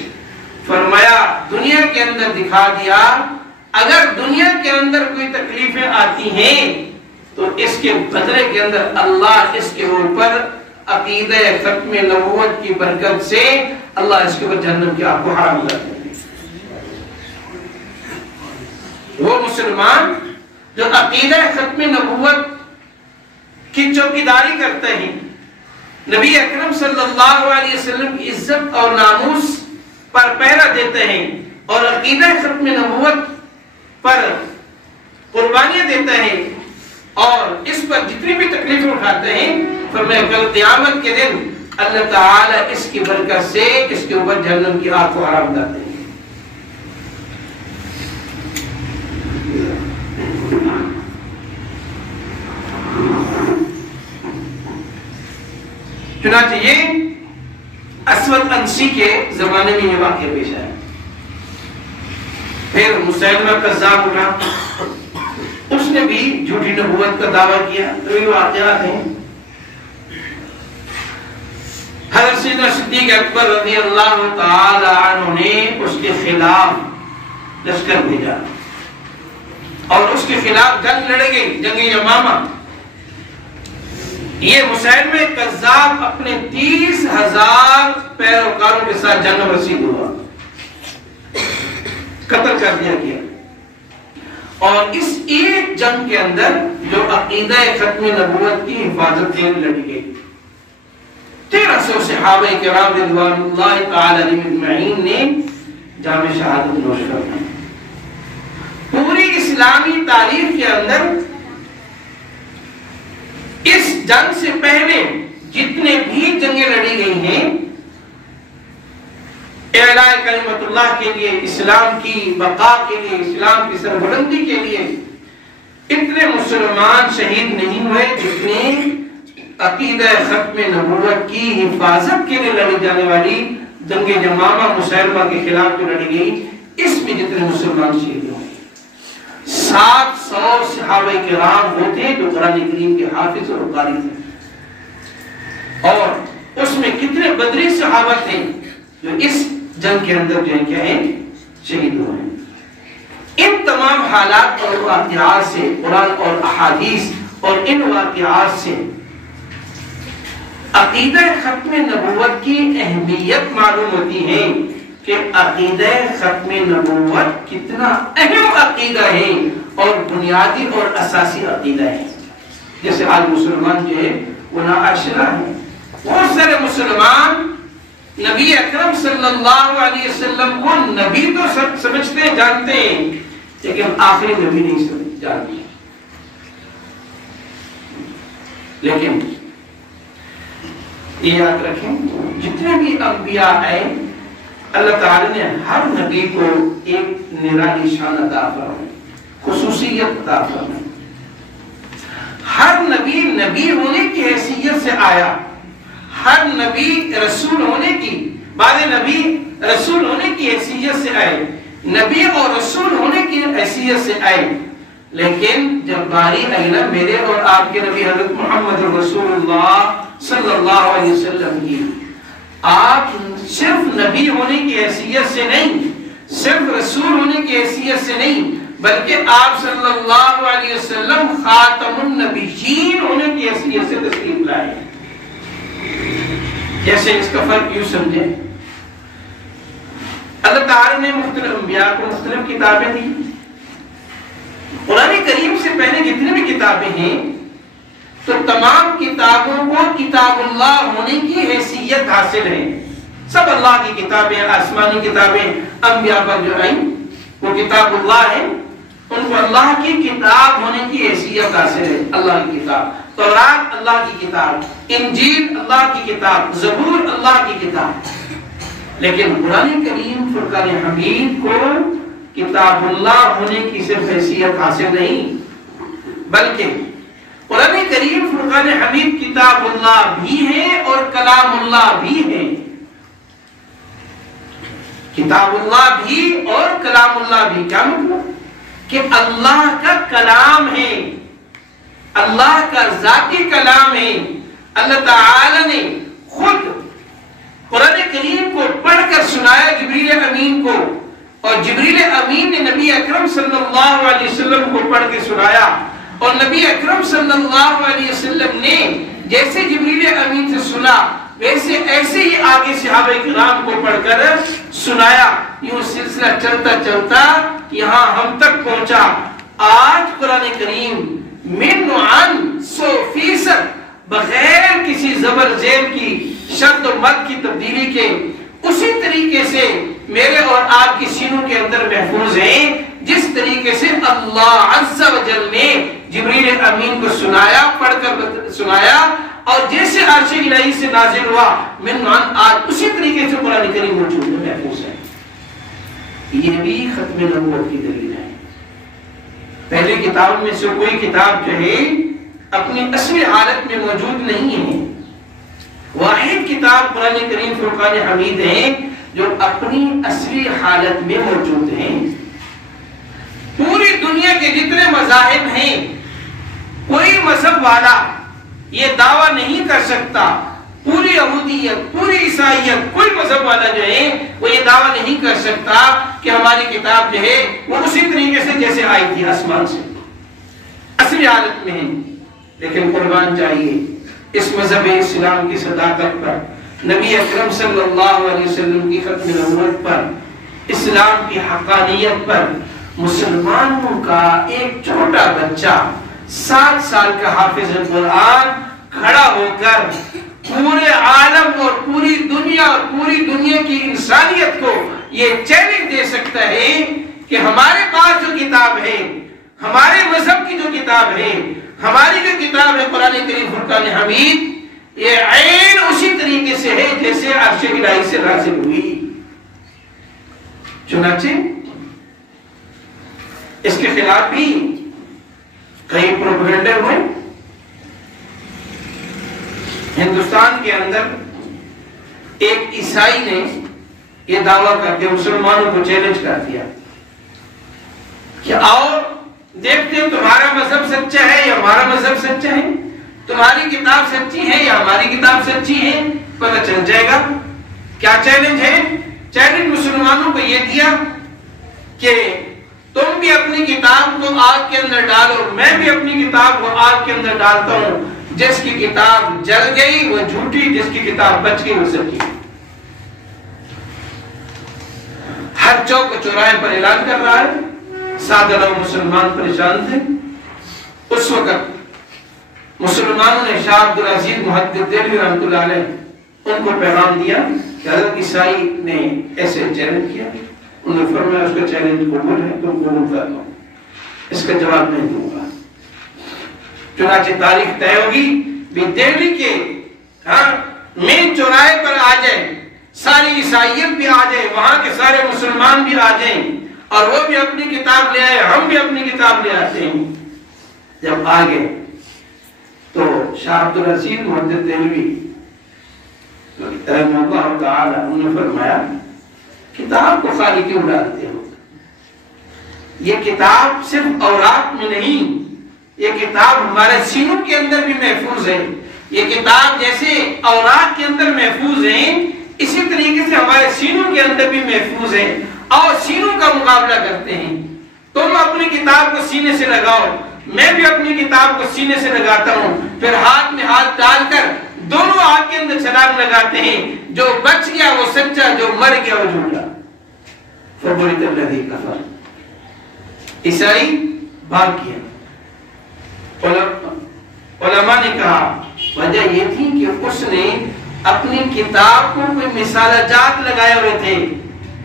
فرمایا دنیا کے اندر دکھا دیا، اگر دنیا کے اندر کوئی تکلیفیں آتی ہیں تو اس کے بدلے کے اندر اللہ اس کے اوپر عقیدہ ختم نبوت کی برکت سے اللہ اس کے اوپر جہنم کی آگ کو حرام کر دیں گے. وہ مسلمان جو عقیدہ ختم نبوت کی چوکیداری کرتے ہیں، نبی اکرم صلی اللہ علیہ وسلم کی عزت اور ناموس پر پہرا دیتے ہیں اور عقیدہ ختم نبوت پر قربانیاں دیتے ہیں اور اس پر جتنی بھی تکلیفیں اٹھاتے ہیں، فرمایا کل قیامت کے دن اللہ تعالی اس کی برکت سے اس کے اوپر جہنم کی آگ کو حرام کر دیں گے. چنانچہ یہ اسود انسی کے زمانے میں یہ واقعہ پیش آیا. پھر مسیلمہ کذاب اٹھا، اس نے بھی جھوٹی نبوت کا دعویٰ کیا. تو یہ واقعات ہیں. حضرت سیدنا صدیق اکبر رضی اللہ تعالی عنہ نے اس کے خلاف لشکر بھیجا اور اس کے خلاف جنگ لڑے گئی، جنگ یمامہ۔ یہ مسیلمہ کذاب اپنے 30,000 پیروکاروں کے ساتھ جنگ میں رسید ہوا، قتل کر دیا گیا۔ اور اس ایک جنگ کے اندر جو عقیدہ ختم نبوت کی حفاظت کے لیے لڑی گئی، 1300 صحابہ کرام رضوان اللہ تعالی علیہم اجمعین نے جام شہادت نوش کر دی۔ پوری اسلامی تاریخ کے اندر اس جنگ سے پہلے جتنے بھی جنگیں لڑی گئی ہیں اعلاء کلمت اللہ کے لیے، اسلام کی بقا کے لیے، اسلام کی سربلندی کے لیے، اتنے مسلمان شہید نہیں ہوئے جتنے عقیدہ ختم نبوت کی حفاظت کے لیے لڑی جانے والی جنگ یمامہ مسیلمہ کے خلاف جو لڑی گئی، اس میں جتنے مسلمان شہید ہوئے 700 صحابہ کرام وہ تھے جو قرآن کریم کے حافظ اور قاری تھے، اور اس میں کتنے بدری صحابہ تھے جو اس جنگ کے اندر جو کیا ہے شہید ہوئے۔ ان تمام حالات اور واقعات سے، قرآن اور احادیث اور ان واقعات سے عقیدہ ختم نبوت کی اہمیت معلوم ہوتی ہے کہ عقیدہ ختم نبوت کتنا اہم عقیدہ ہے اور بنیادی اور اساسی عقیدہ ہے۔ جیسے آج مسلمان جو ہے وہ ناآشنا ہے، بہت سارے مسلمان نبی اکرم صلی اللہ علیہ وسلم کو نبی تو سمجھتے ہیں، جانتے ہیں، لیکن آخری نبی نہیں جانتے۔ لیکن یہ یاد رکھیں، جتنے بھی انبیاء آئے اللہ تعالی نے ہر نبی کو ایک نرالی شان عطا فرمائی، خصوصیت عطا فرمائی۔ ہر نبی نبی ہونے کی حیثیت سے آیا، ہر نبی رسول ہونے کی، بعض نبی رسول ہونے کی حیثیت سے آئے، نبی اور رسول ہونے کی حیثیت سے آئے، لیکن جب باری آئی نا میرے اور آپ کے نبی حضرت محمد رسول اللہ صلی اللہ علیہ وسلم کی، آپ صرف نبی ہونے کی حیثیت سے نہیں، صرف رسول ہونے کی حیثیت سے نہیں، بلکہ آپ صلی اللہ علیہ وسلم خاتم النبیین ہونے کی حیثیت سے تشریف لائے۔ جیسے اس کا فرق یوں سمجھیں، اللہ تعالی نے مختلف انبیاء کو مختلف کتابیں دی۔ قرآن کریم سے پہلے جتنی بھی کتابیں ہیں تو تمام کتابوں کو کتاب اللہ ہونے کی حیثیت حاصل ہے۔ سب اللہ کی کتابیں، آسمانی کتابیں انبیاء پر جو آئیں وہ کتاب اللہ ہے، ان کو اللہ کی کتاب ہونے کی حیثیت حاصل ہے۔ اللہ کی کتاب، تورات اللہ کی کتاب، انجیل اللہ کی کتاب، زبور اللہ کی کتاب۔ لیکن قرآن کریم فرقان حمید کو کتاب اللہ ہونے کی صرف حیثیت حاصل نہیں، بلکہ قرآن کریم فرقان حمید کتاب اللہ بھی ہے اور کلام اللہ بھی ہے۔ کتاب اللہ بھی اور کلام اللہ بھی، کیا مطلب؟ کہ اللہ کا کلام ہے، اللہ کا ذاتی کلام ہے۔ اللہ تعالی نے خود قرآن کریم کو پڑھ کر سنایا جبریل امین کو، اور جبریل امین نے نبی اکرم صلی اللہ علیہ وسلم کو پڑھ کے سنایا، اور نبی اکرم صلی اللہ علیہ وسلم نے جیسے جبریل امین سے سنا ویسے ایسے ہی آگے صحابہ کرام کو پڑھ کر سنایا۔ یوں سلسلہ چلتا چلتا یہاں ہم تک پہنچا۔ آج قرآن کریم من عن 100% بغیر کسی زبر زیر کی، شد و مد کی تبدیلی کے اسی طریقے سے میرے اور آپ کی سینوں کے اندر محفوظ ہیں جس طریقے سے اللہ عز و جل نے جبریل امین کو سنایا، پڑھ کر سنایا، اور جیسے عرش الہی سے نازل ہوا من عن، آج اسی طریقے سے قرآن کریم موجود ہے، محفوظ ہے۔ یہ بھی ختم نبوت کی دلیل ہے۔ پہلے کتاب میں سے کوئی کتاب جو ہے اپنی اصلی حالت میں موجود نہیں ہے، واحد کتاب قرآن کریم فرقان حمید ہے جو اپنی اصلی حالت میں موجود ہیں۔ پوری دنیا کے جتنے مذاہب ہیں، کوئی مذہب والا یہ دعویٰ نہیں کر سکتا پوری یہودیت، پوری عیسائیت، کوئی مذہب والا جو ہے وہ یہ دعویٰ نہیں کر سکتا کہ ہماری کتاب جو ہے وہ اسی طریقے سے جیسے آئی تھی آسمان سے اصلی حالت میں ہے. لیکن قربان چاہیے اس مذہب اسلام کی صداقت پر، نبی اکرم صلی اللہ علیہ وسلم کی ختم نبوت پر، اسلام کی حقانیت پر مسلمانوں کا ایک چھوٹا بچہ 7 سال کا حافظ قرآن کھڑا ہو کر پورے عالم اور پوری دنیا کی انسانیت کو یہ چیلنج دے سکتا ہے کہ ہمارے پاس جو کتاب ہے، ہمارے مذہب کی جو کتاب ہے، ہماری جو کتاب ہے قرآن کریم فرقان حمید، یہ عین اسی طریقے سے ہے جیسے عرش الہی سے نازل ہوئی. چنانچہ اس کے خلاف بھی کئی پروپیگنڈے ہوئے. ہندوستان کے اندر ایک عیسائی نے یہ دعویٰ کر کے مسلمانوں کو چیلنج کر دیا کہ آؤ دیکھتے ہیں تمہارا مذہب سچا ہے یا ہمارا مذہب سچا ہے، تمہاری کتاب سچی ہے یا ہماری کتاب سچی ہے، پتہ چل جائے گا. کیا چیلنج ہے؟ چیلنج مسلمانوں کو یہ دیا کہ تم بھی اپنی کتاب کو آگ کے اندر ڈالو، میں بھی اپنی کتاب کو آگ کے اندر ڈالتا ہوں. جس کی کتاب جل گئی وہ جھوٹی، جس کی کتاب بچ گئی وہ سچی. ہر چوک چوراہے پر اعلان کر رہا ہے. سادہ لوگ مسلمان پریشان تھے. اس وقت مسلمانوں نے شاہ عبدالعزیز محدث دہلوی رحمۃ اللہ علیہ ان کو پیغام دیا کہ حضرت عیسائی نے ایسے چیلنج کیا. انہوں نے فرمایا اس کا چیلنج قبول ہے، تم قبول کر لو، اس کا جواب نہیں دوں گا. چنانچہ تاریخ طے ہوگی بھی دہلی کے مین چوراہے پر آ جائے، ساری عیسائیت بھی آ جائے، وہاں کے سارے مسلمان بھی آ جائیں اور وہ بھی اپنی کتاب لے آئے، ہم بھی اپنی کتاب لے آتے ہیں. جب آگے تو شاہ عبدالعزیز محدث دہلوی رحمہ اللہ تعالی انہوں نے فرمایا کتاب کو خالی کیوں ڈالتے ہو؟ یہ کتاب صرف اوراق میں نہیں، یہ کتاب ہمارے سینوں کے اندر بھی محفوظ ہے. یہ کتاب جیسے اوراق کے اندر محفوظ ہے اسی طریقے سے ہمارے سینوں کے اندر بھی محفوظ ہے. اور سینوں کا مقابلہ کرتے ہیں. تم اپنی کتاب کو سینے سے لگاؤ، میں بھی اپنی کتاب کو سینے سے لگاتا ہوں، پھر ہاتھ میں ہاتھ ڈال کر دونوں آگ کے اندر چھلانگ لگاتے ہیں. جو بچ گیا وہ سچا، جو مر گیا وہ جھوٹا. فبرئ الذی کفر. عیسائی بھاگ گیا. علماء نے کہا وجہ یہ تھی کہ اس نے اپنی کتاب کو کوئی مثالہ جات لگائے ہوئے تھے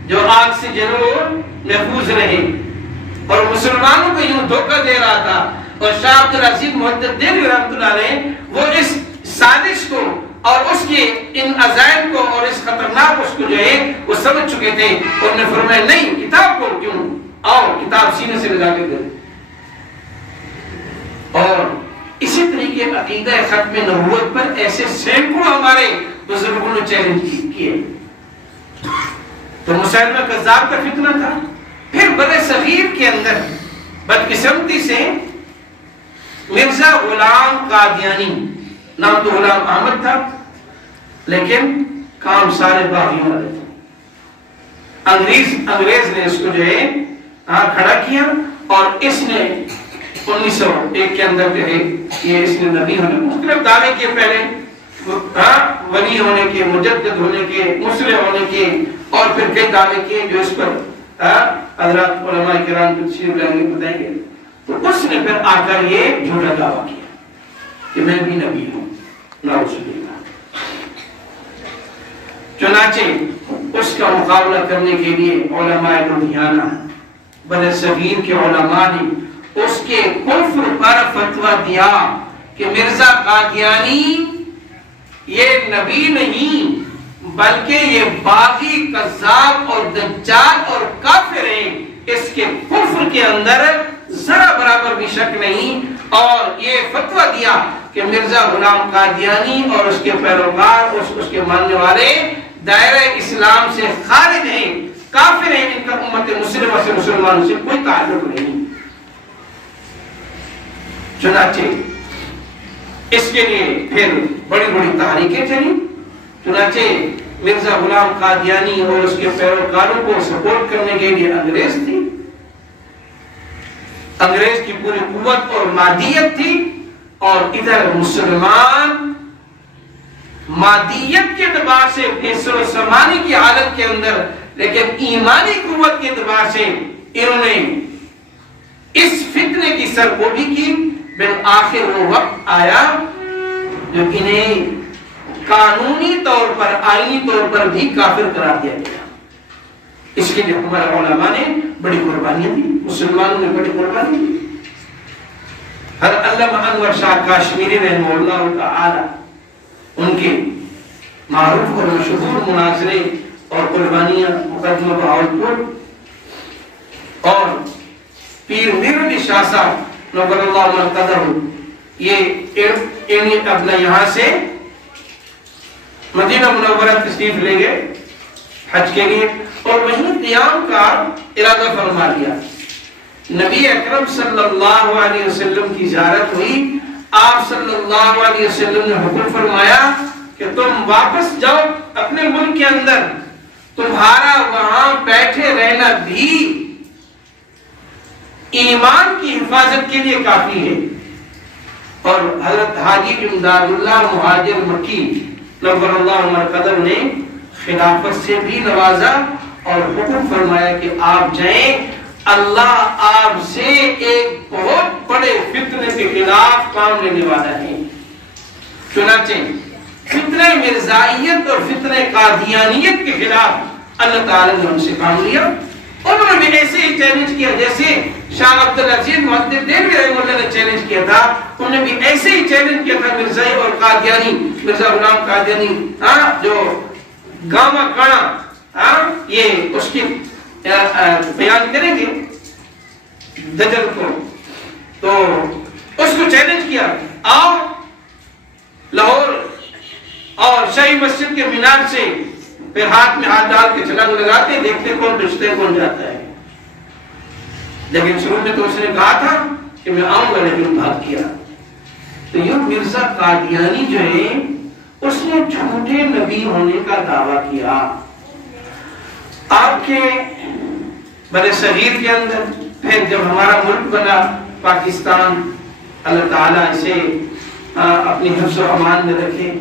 جو آگ سے ضرور محفوظ رہے، اور مسلمانوں کو یوں دھوکہ دے رہا تھا. اور شاہ عبدالعزیز محدث دہلوی رحمۃ اللہ علیہ وہ اس سازش کو اور اس کے ان عزائم کو اور اس خطرناک اس کو جو ہے وہ سمجھ چکے تھے. انہوں نے فرمایا نہیں، کتاب کو کیوں، آؤ کتاب سینے سے لگا کے دے. اور اسی طریقے عقیدہ ختم نبوت پر ایسے سینکڑوں ہمارے بزرگوں نے چیلنج کیے. تو مسلمہ کذاب کا فتنہ تھا. پھر بڑے صغیر کے اندر بدقسمتی سے مرزا غلام قادیانی، نام تو غلام احمد تھا لیکن کام سارے باغیوں والے تھے. انگریز نے اس کو جو ہے کھڑا کیا اور اس نے 1901 کے اندر جو ہے یہ اس نے نبی ہونے مختلف دعوے کیے، پہلے ولی ہونے کے، مجدد ہونے کے، مسلح ہونے کے، اور پھر کئی دعوے کیے جو اس پر حضرات علماء کرام تفسیر لیں بتائیں گے. تو اس نے پھر آ کر یہ جھوٹا دعویٰ کیا کہ میں بھی نبی ہوں. نعوذ باللہ. چنانچہ اس کا مقابلہ کرنے کے لیے علماء لدھیانہ، بڑے صغیر کے علماء نے اس کے کفر پر فتویٰ دیا کہ مرزا قادیانی یہ نبی نہیں بلکہ یہ باغی، کذاب اور دجال اور کافر ہیں. اس کے کفر کے اندر ذرا برابر بھی شک نہیں. اور یہ فتویٰ دیا کہ مرزا غلام قادیانی اور اس کے پیروکار، اس کے ماننے والے دائرہ اسلام سے خارج ہیں، کافر ہیں. ان کا امت مسلمہ سے، مسلمانوں سے کوئی تعلق نہیں. چنانچہ اس کے لیے پھر بڑی بڑی تحریکیں چلی. چنانچہ مرزا غلام قادیانی اور اس کے پیروکاروں کو سپورٹ کرنے کے لیے انگریز تھی، انگریز کی پوری قوت اور مادیت تھی، اور ادھر مسلمان مادیت کے اعتبار سے حصر و سمانی کی حالت کے اندر، لیکن ایمانی قوت کے اعتبار سے انہوں نے اس فتنے کی سرکوبی کی۔ بالآخر وہ وقت آیا جو انہیں قانونی طور پر، آئینی طور پر بھی کافر قرار دیا گیا۔ اس کے لیے ہمارے علماء نے بڑی قربانیاں دی، مسلمانوں نے بڑی قربانی دی۔ حضرت علامہ انور شاہ کاشمیری رحمہ اللہ تعالی، ان کے معروف اور مشہور مناظرے اور قربانیاں مقدمہ بہاولپور، اور پیر میر علی شاہ صاحب نور اللہ مرقدہ، یہ اپنا یہاں سے مدینہ منورہ تشریف لے گئے حج کے لیے، اور وہیں قیام کا ارادہ فرما لیا۔ نبی اکرم صلی اللہ علیہ وسلم کی زیارت ہوئی، آپ صلی اللہ علیہ وسلم نے حکم فرمایا کہ تم واپس جاؤ اپنے ملک کے اندر، تمہارا وہاں بیٹھے رہنا بھی ایمان کی حفاظت کے لیے کافی ہے۔ اور حضرت حاجی امداد اللہ مہاجر مکی نور اللہ مرقدر نے خلافت سے بھی نوازا اور حکم فرمایا کہ آپ جائیں، اللہ آپ سے ایک بہت بڑے فتنے کے خلاف کام لینے والا ہے۔ چنانچہ فتنہ مرزائیت اور فتنہ قادیانیت کے خلاف اللہ تعالی نے ان سے کام لیا۔ انہوں نے بھی ایسے ہی چیلنج کیا جیسے شاہ عبدالعزیز محدث دہلوی رحمہ اللہ نے چیلنج کیا تھا، انہوں نے بھی ایسے ہی چیلنج کیا تھا مرزائی اور قادیانی، مرزا غلام قادیانی جو گاما کانا یہ اس کی بیان کریں گے دجل کو، تو اس کو چیلنج کیا، آؤ لاہور اور شاہی مسجد کے مینار سے پھر ہاتھ میں ہاتھ ڈال کے چھلانگ لگاتے، دیکھتے کون رشتے کون جاتا ہے۔ لیکن شروع میں تو اس نے کہا تھا کہ میں آؤں گا، لیکن بھاگ کیا۔ تو یہ مرزا قادیانی جو ہے اس نے جھوٹے نبی ہونے کا دعویٰ کیا۔ آپ کے بر صغیر کے اندر، پھر جب ہمارا ملک بنا پاکستان، اللہ تعالیٰ اسے اپنی حفظ و امان میں رکھے،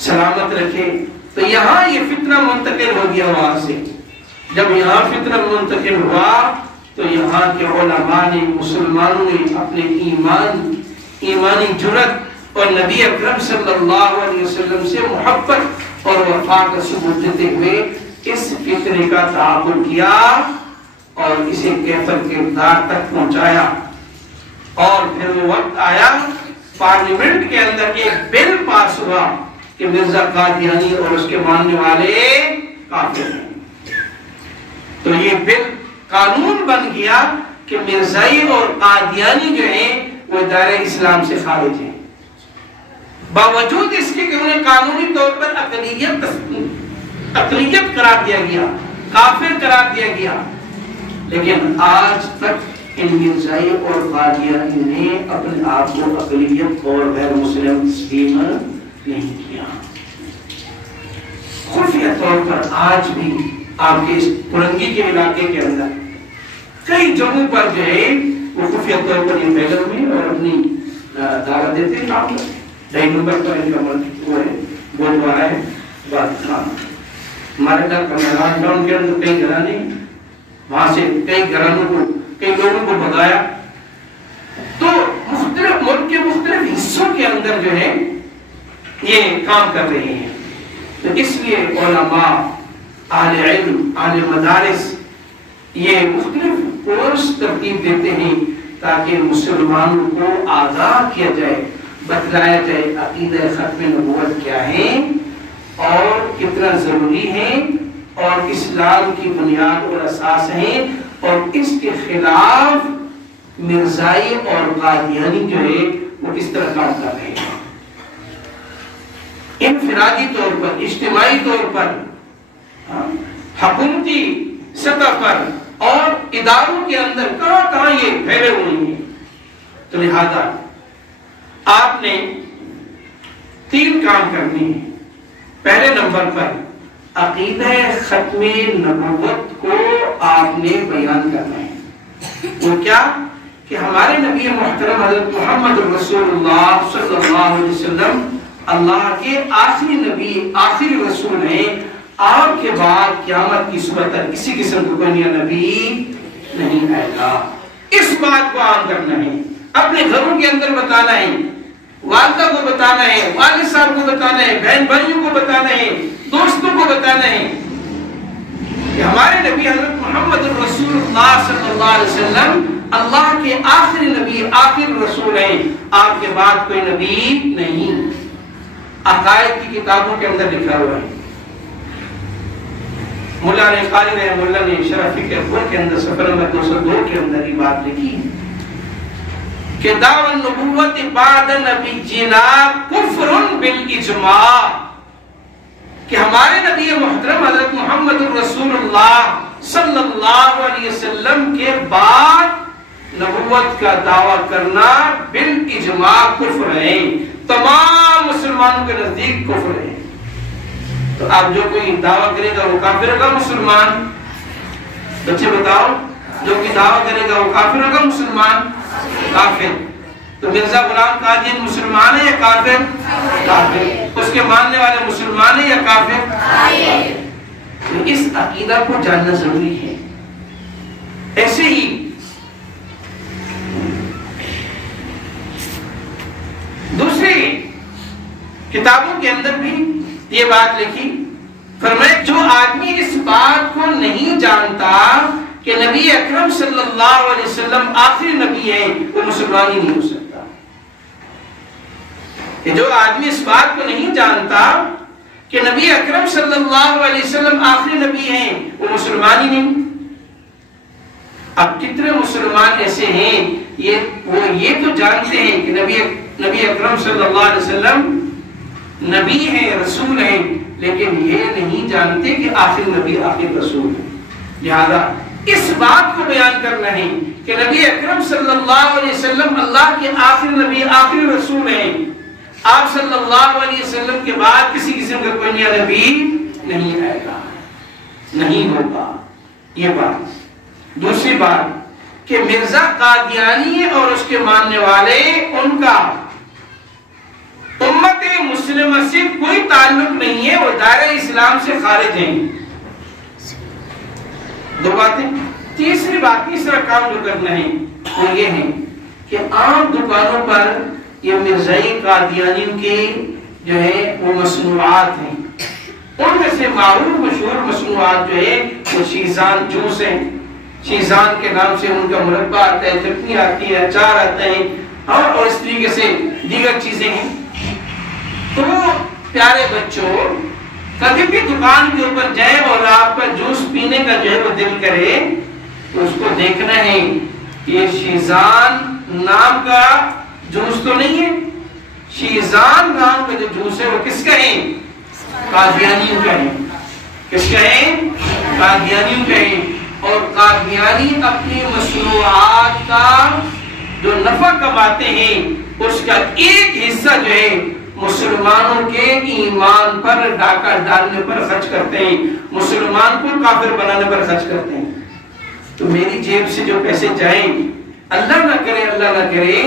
سلامت رکھے، تو یہاں یہ فتنہ منتقل ہو گیا وہاں سے۔ جب یہاں فتنہ منتقل ہوا تو یہاں کے علماء نے، مسلمانوں نے اپنے ایمانی جرأت اور نبی اکرم صلی اللہ علیہ وسلم سے محبت اور وفا کا ثبوت دیتے ہوئے اس فتنے کا تعاقب کیا اور اسے کیفر کردار تک پہنچایا۔ اور پھر وہ وقت آیا، پارلیمنٹ کے اندر ایک بل پاس ہوا کہ مرزا قادیانی اور اس کے ماننے والے کافر ہیں۔ تو یہ بل قانون بن گیا کہ مرزائی اور قادیانی جو ہیں وہ دائرہ اسلام سے خارج ہیں، باوجود اس کے کہ انہیں قانونی طور پر اقلیت قرار دیا گیا، کافر قرار دیا گیا، لیکن آج تک ان مرزائی اور قادیانی نے اپنے آپ کو اقلیت اور غیر مسلم تسلیم نہیں کیا۔ خفیہ طور پر آج بھی آپ کے اس پرنگی کے علاقے کے اندر کئی جگہوں پر جو ہے وہ خفیہ طور پر یہ پھیلے ہوئے اور اپنی دعوت دیتے ہیں۔ آپ ڈائی نمبر پر ان کا ملک وہ ہے، گردوارا ہے بات خان، ہمارے گھر کا میدان ٹاؤن کے اندر کئی گھرانے، وہاں سے کئی گھرانوں کو، کئی لوگوں کو بھگایا۔ تو مختلف ملک کے مختلف حصوں کے اندر جو ہے یہ کام کر رہے ہیں۔ تو اس لیے علماء، اہل علم، اہل مدارس یہ مختلف کورس ترتیب دیتے ہیں تاکہ مسلمانوں کو آگاہ کیا جائے، بتلایا جائے عقیدہ ختم نبوت کیا ہے اور کتنا ضروری ہے اور اسلام کی بنیاد اور اساس ہے، اور اس کے خلاف مرزائی اور قادیانی جو ہے وہ کس طرح کام کر رہے ہیں۔ انفرادی طور پر، اجتماعی طور پر، حکومتی سطح پر اور اداروں کے اندر کہاں کہاں یہ پھیلے ہوئے ہیں۔ تو لہذا آپ نے 3 کام کرنے ہیں۔ پہلے نمبر پر عقیدہ ختم نبوت کو آپ نے بیان کرنا ہے۔ وہ کیا کہ ہمارے نبی محترم حضرت محمد رسول اللہ صلی اللہ علیہ وسلم اللہ کے آخری نبی، آخری رسول ہیں۔ آپ کے بعد قیامت کی صبح تک کسی قسم کا کوئی نبی نہیں آئے گا۔ اس بات کو عام کرنا ہے، اپنے گھروں کے اندر بتانا ہے، والدہ کو بتانا ہے، والد صاحب کو بتانا ہے، بہن بھائیوں کو بتانا ہے، دوستوں کو بتانا ہے کہ ہمارے نبی حضرت محمد رسول اللہ صلی اللہ علیہ وسلم اللہ کے آخری نبی، آخری رسول ہیں۔ آپ کے بعد کوئی نبی نہیں۔ عقائد کی کتابوں کے اندر لکھا ہوا ہے، مولا نے قاری رحمہ اللہ نے شرح فقہ اکبر کے اندر صفحہ نمبر 202 کے اندر یہ بات لکھی کہ دعوی النبوت بعد نبی جنا کفر بالاجماع، کہ ہمارے نبی محترم حضرت محمد رسول اللہ صلی اللہ علیہ وسلم کے بعد نبوت کا دعویٰ کرنا بالاجماع کفر ہے، تمام مسلمانوں کے نزدیک کفر ہے۔ تو آپ جو کوئی دعویٰ کرے گا وہ کافر ہوگا مسلمان؟ بچے بتاؤ، جو کوئی دعویٰ کرے گا وہ کافر ہوگا مسلمان؟ کافر۔ تو مرزا غلام قادیانی مسلمان ہے یا کافر؟ کافر۔ اس کے ماننے والے مسلمان ہیں یا کافر؟ تو اس عقیدہ کو جاننا ضروری ہے۔ ایسے ہی دوسری کتابوں کے اندر بھی یہ بات لکھی، فرمایا جو آدمی اس بات کو نہیں جانتا کہ نبی اکرم صلی اللہ علیہ وسلم آخری نبی ہیں، وہ مسلمان ہی نہیں ہو سکتا۔ کہ جو آدمی اس بات کو نہیں جانتا کہ نبی اکرم صلی اللہ علیہ وسلم آخری نبی ہیں، وہ مسلمان ہی نہیں۔ اب کتنے مسلمان ایسے ہیں وہ یہ تو جانتے ہیں کہ نبی اکرم صلی اللہ علیہ وسلم نبی ہیں، رسول ہیں، لیکن یہ نہیں جانتے کہ آخر نبی آخر رسول ہے۔ لہذا اس بات کو بیان کرنا ہے کہ نبی اکرم صلی اللہ علیہ وسلم اللہ کے آخر نبی، آخر رسول ہیں۔ آپ صلی اللہ علیہ وسلم کے بعد کسی قسم کا کوئی نیا نبی نہیں آئے گا، نہیں ہوگا۔ یہ بات۔ دوسری بات کہ مرزا قادیانی اور اس کے ماننے والے، ان کا امت مسلمہ سے کوئی تعلق نہیں ہے، وہ دائرہ اسلام سے خارج ہیں۔ دو باتیں۔ تیسری بات، تیسرا کام جو کرنا ہے وہ یہ ہے کہ عام دکانوں پر یہ مرزائی قادیانیوں کے جو ہے وہ مصنوعات ہیں، ان میں سے معروف مشہور مصنوعات جو ہے وہ شیزان جوس ہیں۔ شیزان کے نام سے ان کا مربع آتا ہے، چٹنی آتی ہے، اچار آتا ہے، اور اس طریقے سے دیگر چیزیں ہیں۔ تو پیارے بچوں، کبھی بھی دکان کے اوپر جائیں اور آپ کا جوس پینے کا جو ہے وہ دل کرے تو اس کو دیکھنا ہے یہ شیزان نام کا جوس تو نہیں ہے۔ شیزان نام کا جو جوس ہے وہ کس کا ہے؟ قادیانیوں کا ہے۔ کس کا ہے؟ قادیانیوں کا ہے۔ اور قادیانی اپنی مصنوعات کا جو نفع کماتے ہیں اس کا ایک حصہ جو ہے مسلمانوں کے ایمان پر ڈاکہ ڈالنے پر خرچ کرتے ہیں، مسلمان کو کافر بنانے پر خرچ کرتے ہیں۔ تو میری جیب سے جو پیسے جائیں، اللہ نہ کرے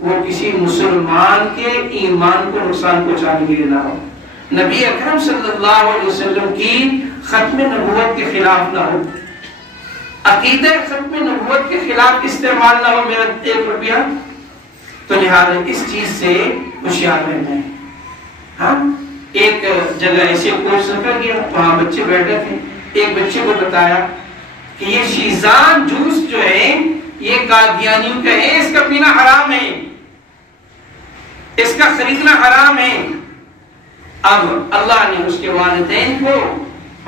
وہ کسی مسلمان کے ایمان کو نقصان پہنچانے کے لیے نہ ہو، نبی اکرم صلی اللہ علیہ وسلم کی ختم نبوت کے خلاف نہ ہو، عقیدہ ختم نبوت کے خلاف استعمال نہ ہو میرا 1 روپیہ۔ تو لہٰذا اس چیز سے ہوشیار رہنا ہے۔ ہاں، ایک جگہ ایسے کورس رکھا گیا، وہاں بچے بیٹھے تھے، ایک بچے کو بتایا کہ یہ شیزان جوس جو ہے یہ قادیانیوں کا ہے، اس کا پینا حرام ہے، اس کا خریدنا حرام ہے۔ اب اللہ نے اس کے والدین کو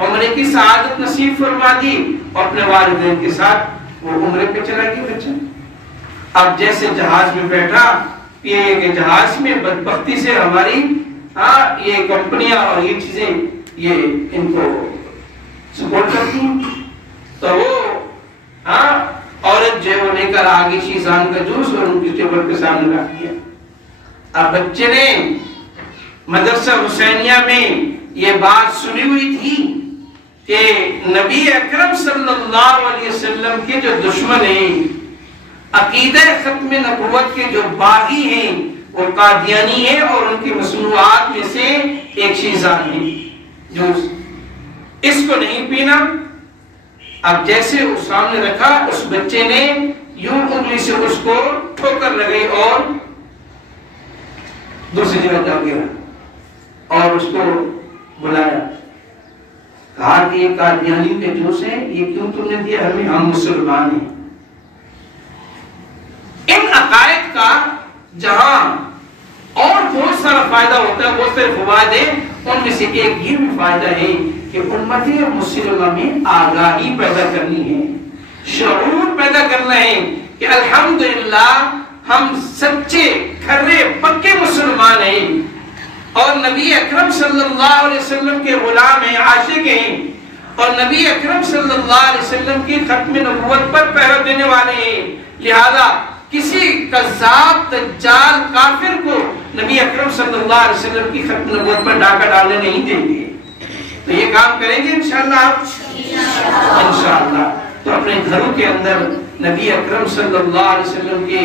عمرے کی سعادت نصیب فرما دی، اپنے والدین کے ساتھ وہ عمرے پہ چلا گیا بچہ۔ اب جیسے جہاز میں بیٹھا، یہ کہ جہاز میں بدبختی سے ہماری یہ کمپنیاں اور یہ چیزیں یہ ان کو سپورٹ کرتی ہیں، تو وہ عورت جو ہے وہ لے کر آگے شیزان کا جوس اور ان کی ٹیبل کے سامنے رکھ دیا۔ اب بچے نے مدرسہ حسینیہ میں یہ بات سنی ہوئی تھی کہ نبی اکرم صلی اللہ علیہ وسلم کے جو دشمن ہیں، عقیدہ ختم نبوت کے جو باغی ہیں، وہ قادیانی ہیں اور ان کی مصنوعات میں سے ایک شیزان ہے جو اس کو نہیں پینا۔ اب جیسے اس سامنے رکھا، اس بچے نے یوں انگلی سے اس کو ٹھوکر لگئی اور دوسری جگہ جا گرا اور اس کو بلایا، کہا کہ یہ قادیانی کے جوش ہے، یہ کیوں تم نے دیا ہمیں؟ ہم مسلمان ہیں۔ ان عقائد کا جہاں اور بہت سارا فائدہ ہوتا ہے، بہت سارے فوائد ہیں، ان میں سے ایک یہ بھی فائدہ ہے کہ امت مسلمہ میں آگاہی پیدا کرنی ہے، شعور پیدا کرنا ہے کہ الحمدللہ ہم سچے کھرے پکے مسلمان ہیں اور نبی اکرم صلی اللہ علیہ وسلم کے غلام ہیں، عاشق ہیں، اور نبی اکرم صلی اللہ علیہ وسلم کی ختم نبوت پر پہرا دینے والے ہیں۔ لہذا کسی کذاب دجال کافر کو نبی اکرم صلی اللہ علیہ وسلم کی ختم نبوت پر ڈاکہ ڈالنے نہیں دیں گے۔ تو یہ کام کریں گے انشاءاللہ آپ؟ انشاءاللہ۔ تو اپنے گھروں کے اندر نبی اکرم صلی اللہ علیہ وسلم کی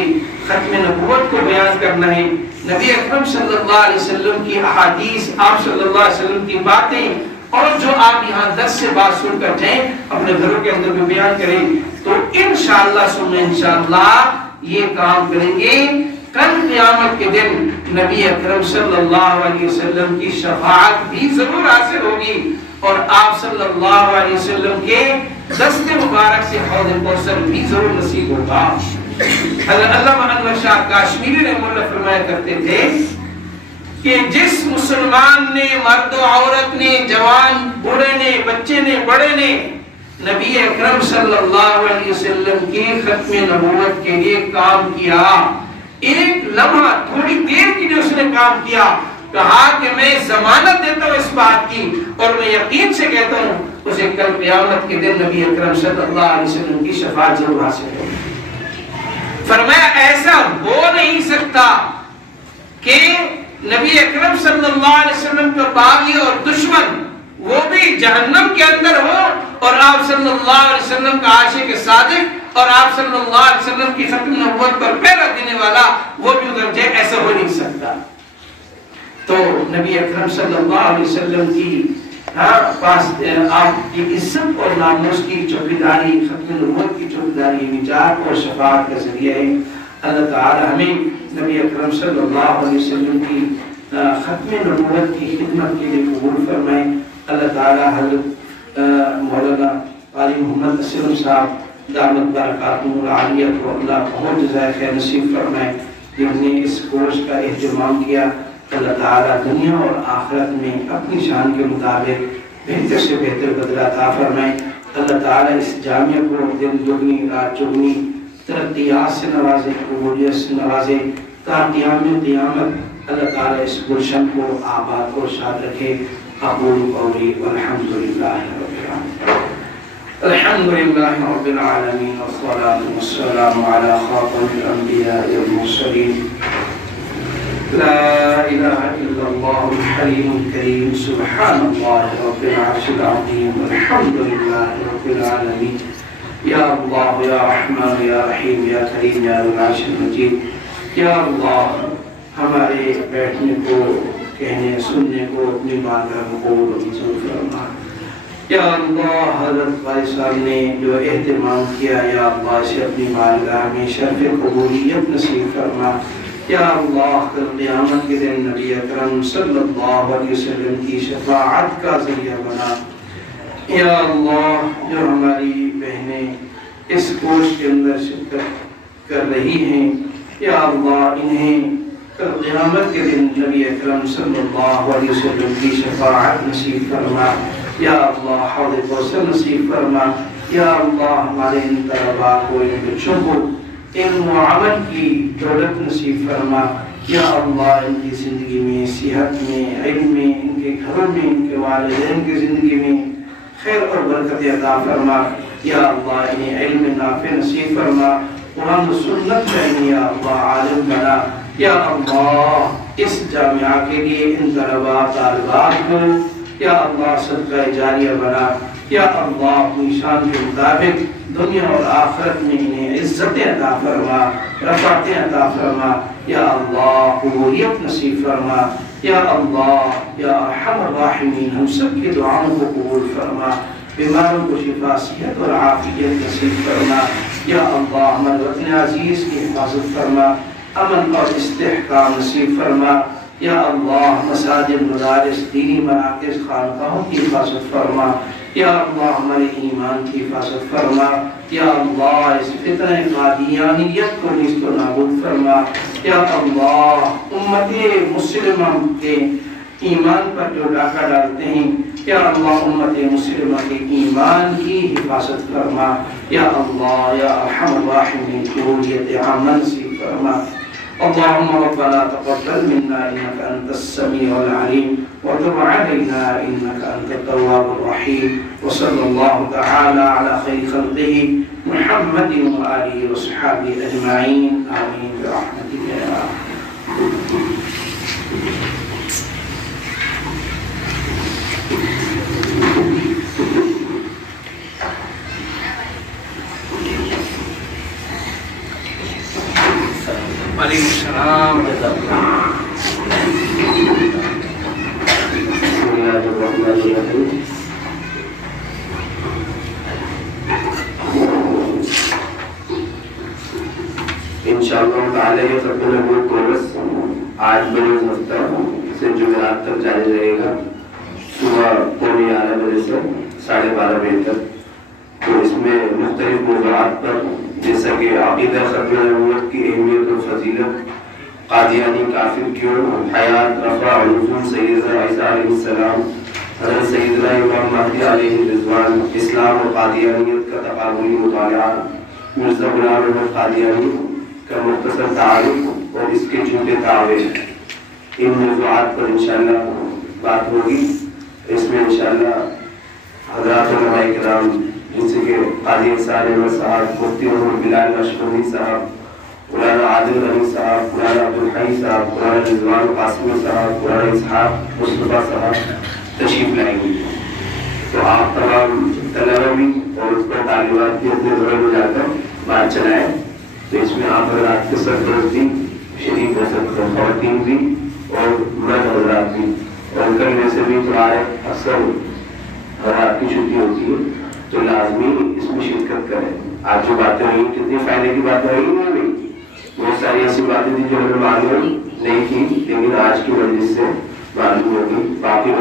ختم نبوت کو بیان کرنا ہے، نبی اکرم صلی اللہ علیہ وسلم کی احادیث، آپ صلی اللہ علیہ وسلم کی باتیں، اور جو آپ یہاں 10 سے بات سن کر جائیں اپنے گھروں کے اندر بھی بیان کریں، تو انشاءاللہ سنیں انشاءاللہ یہ کام کریں گے۔ کل قیامت کے دن نبی اکرم صلی اللہ علیہ وسلم کی شفاعت بھی ضرور حاصل ہوگی اور آپ صلی اللہ علیہ وسلم کے دست مبارک سے حوض کوثر بھی ضرور نصیب ہوگا۔ حضرت علامہ انور شاہ کاشمیری رحمہ اللہ فرمایا کرتے تھے کہ جس مسلمان نے، مرد و عورت نے، جوان بوڑھے نے، بچے نے، بڑے نے نبی اکرم صلی اللہ علیہ وسلم کی ختم نبوت کے لیے کام کیا، ایک لمحہ تھوڑی دیر کے لیے اس نے کام کیا، کہا کہ میں ضمانت دیتا ہوں اس بات کی اور میں یقین سے کہتا ہوں اسے کل قیامت کے دن نبی اکرم صلی اللہ علیہ وسلم کی شفاعت ضرور حاصل ہوگی۔ فرمایا ایسا ہو نہیں سکتا کہ نبی اکرم صلی اللہ علیہ وسلم کا باغی اور دشمن وہ بھی جہنم کے اندر ہو اور آپ صلی اللہ علیہ وسلم کا عاشق صادق اور آپ صلی اللہ علیہ وسلم کی ختم نبوت پر پہرا دینے والا وہ بھی ادھر جائے، ایسا ہو نہیں سکتا۔ تو نبی اکرم صلی اللہ علیہ وسلم کی پاس آپ کی عزت اور ناموس کی چوکیداری، ختم نبوت کی چوکیداری نجات اور شفاعت کا ذریعہ ہے۔ اللہ تعالی ہمیں نبی اکرم صلی اللہ علیہ وسلم کی ختم نبوت کی خدمت کے لیے قبول فرمائے۔ اللہ تعالی حضرت مولانا قاری محمد اسلم صاحب دامت برکاتہ العالیہ کو اللہ بہت جزائے خیر نصیب فرمائے، جنہوں نے اس کورس کا اہتمام کیا۔ اللہ تعالیٰ دنیا اور آخرت میں اپنی شان کے مطابق بہتر سے بہتر بدلہ عطا فرمائے۔ اللہ تعالیٰ اس جامعہ کو دن دگنی رات چگنی ترقیات سے نوازے، قبولیت سے نوازے، تا قیام قیامت اللہ تعالیٰ اس گلشن کو آباد اور شاد رکھے۔ اقول قولی والحمدللہ رب العالمین، الحمدللہ رب العالمین، والصلاة والسلام علی خاتم الانبیاء والمرسلین، لا الہ الا اللہ الحلیم الکریم، سبحان اللہ رب العرش العظیم، الحمدللہ رب العالمین، یا اللہ یا رحمان یا رحیم یا کریم یا العرش المجید۔ یا اللہ ہمارے بیٹھنے کو، کہنے سننے کو اپنی بارگاہ میں قبول و منظور فرما۔ یا اللہ حضرت بھائی صاحب نے جو اہتمام کیا، یا اللہ اسے اپنی بارگاہ میں شرف قبولیت نصیب فرما۔ یا اللہ کل قیامت کے دن نبی اکرم صلی اللہ علیہ وسلم کی شفاعت کا ذریعہ بنا۔ یا اللہ جو ہماری بہنیں اس کورس کے اندر شرکت کر رہی ہیں، یا اللہ انہیں کل قیامت کے دن نبی اکرم صلی اللہ علیہ وسلم کی شفاعت نصیب فرما۔ یا اللہ حوض کوثر نصیب فرما۔ یا اللہ ہمارے ان طلباء کو، ان بچوں کو علم و عمل کی دولت نصیب فرما۔ یا اللہ ان کی زندگی میں، صحت میں، علم میں، ان کے گھروں میں، ان کے والدین کی زندگی میں خیر اور برکت عطا فرما۔ یا اللہ انہیں علم نافع نصیب فرما، قرآن و سنت میں یا اللہ عالم بنا۔ یا اللہ اس جامعہ کے لیے ان طلباء طالبات کو یا اللہ صدقہ جاریہ بنا، یا اللہ اپنی شان کے مطابق دنیا اور آخرت میں انہیں عزت عطا فرما، رفعت عطا فرما، یا اللہ قبولیت نصیب فرما، یا اللہ یا ارحم الراحمین ہم سب کی دعاؤں کو قبول فرما، بیماروں کو شفا صحت اور عافیت نصیب فرما، یا اللہ ہمارے وطن عزیز کی حفاظت فرما، امن اور استحکام نصیب فرما، یا اللہ مساجد مدارس دینی مراکز خانقاہوں کی حفاظت فرما، یا اللہ ہمارے ایمان کی حفاظت فرما، یا اللہ اس فتنہ قادیانیت کو نیست و نابود فرما، یا اللہ امت مسلمہ کے ایمان پر جو ڈاکہ ڈالتے ہیں یا اللہ امت مسلمہ کے ایمان کی حفاظت فرما، یا اللہ یا ارحم الراحمین قبولیت عامہ نصیب فرما۔ اللهم ربنا تقبل منا انك انت السميع العليم وتب علينا انك انت التواب الرحيم، وصلى الله تعالى على خير خلقه محمد وآله وصحبه اجمعين، آمين برحمتك يا رب۔ وعلیکم السلام۔ بسم اللہ الرحمن الرحیم۔ انشاءاللہ تعالی یہ ختم نبوت کورس آج بروز ہفتہ سے جمعرات تک جاری رہے گا، صبح 11:15 بجے سے 12:30 بجے تک۔ تو اس میں مختلف موضوعات پر جیسا کہ عقیدہ ختم نبوت کی اہمیت و فضیلت، قادیانی کافر کیوں، حیات رفع نزول سیدنا عیسیٰ علیہ السلام، حضرت سیدنا امام مہدی علیہ رضوان، اسلام و قادیانیت کا تقابلی مطالعہ، مرزا غلام احمد قادیانی کا مختصر تعارف اور اس کے جھوٹے دعوے، ان موضوعات پر انشاءاللہ بات ہوگی۔ اس میں انشاءاللہ حضرات علماء کرام جیسے کہ قاضی انصار احمد صاحب، مفتی محمد بلال لاشکری صاحب، مولانا عادل غنی صاحب، مولانا عبدالحی صاحب، مولانا رضوان قاسمی صاحب، مولانا اسحاق مصطفیٰ صاحب تشریف لائیں گے۔ تو آپ تمام طلبہ بھی اور اس پر طالبات بھی اپنے گھروں میں جا کر بات چلائیں۔ تو اس میں آپ حضرات کے سرپرست بھی شریف ہو سکتے ہیں، خواتین بھی اور مرد حضرات بھی، اور کل میں سے بھی تو آئے اکثر حضرات کی چھٹی ہوتی ہے تو لازمی اس میں شرکت کریں۔ آج جو باتیں ہوئی کتنی فائدے کی باتیں ہوئی نہیں ہوئی، بہت ساری ایسی باتیں تھیں جو ہمیں معلوم نہیں تھی لیکن آج کی مجلس سے معلوم ہوگی۔ باقی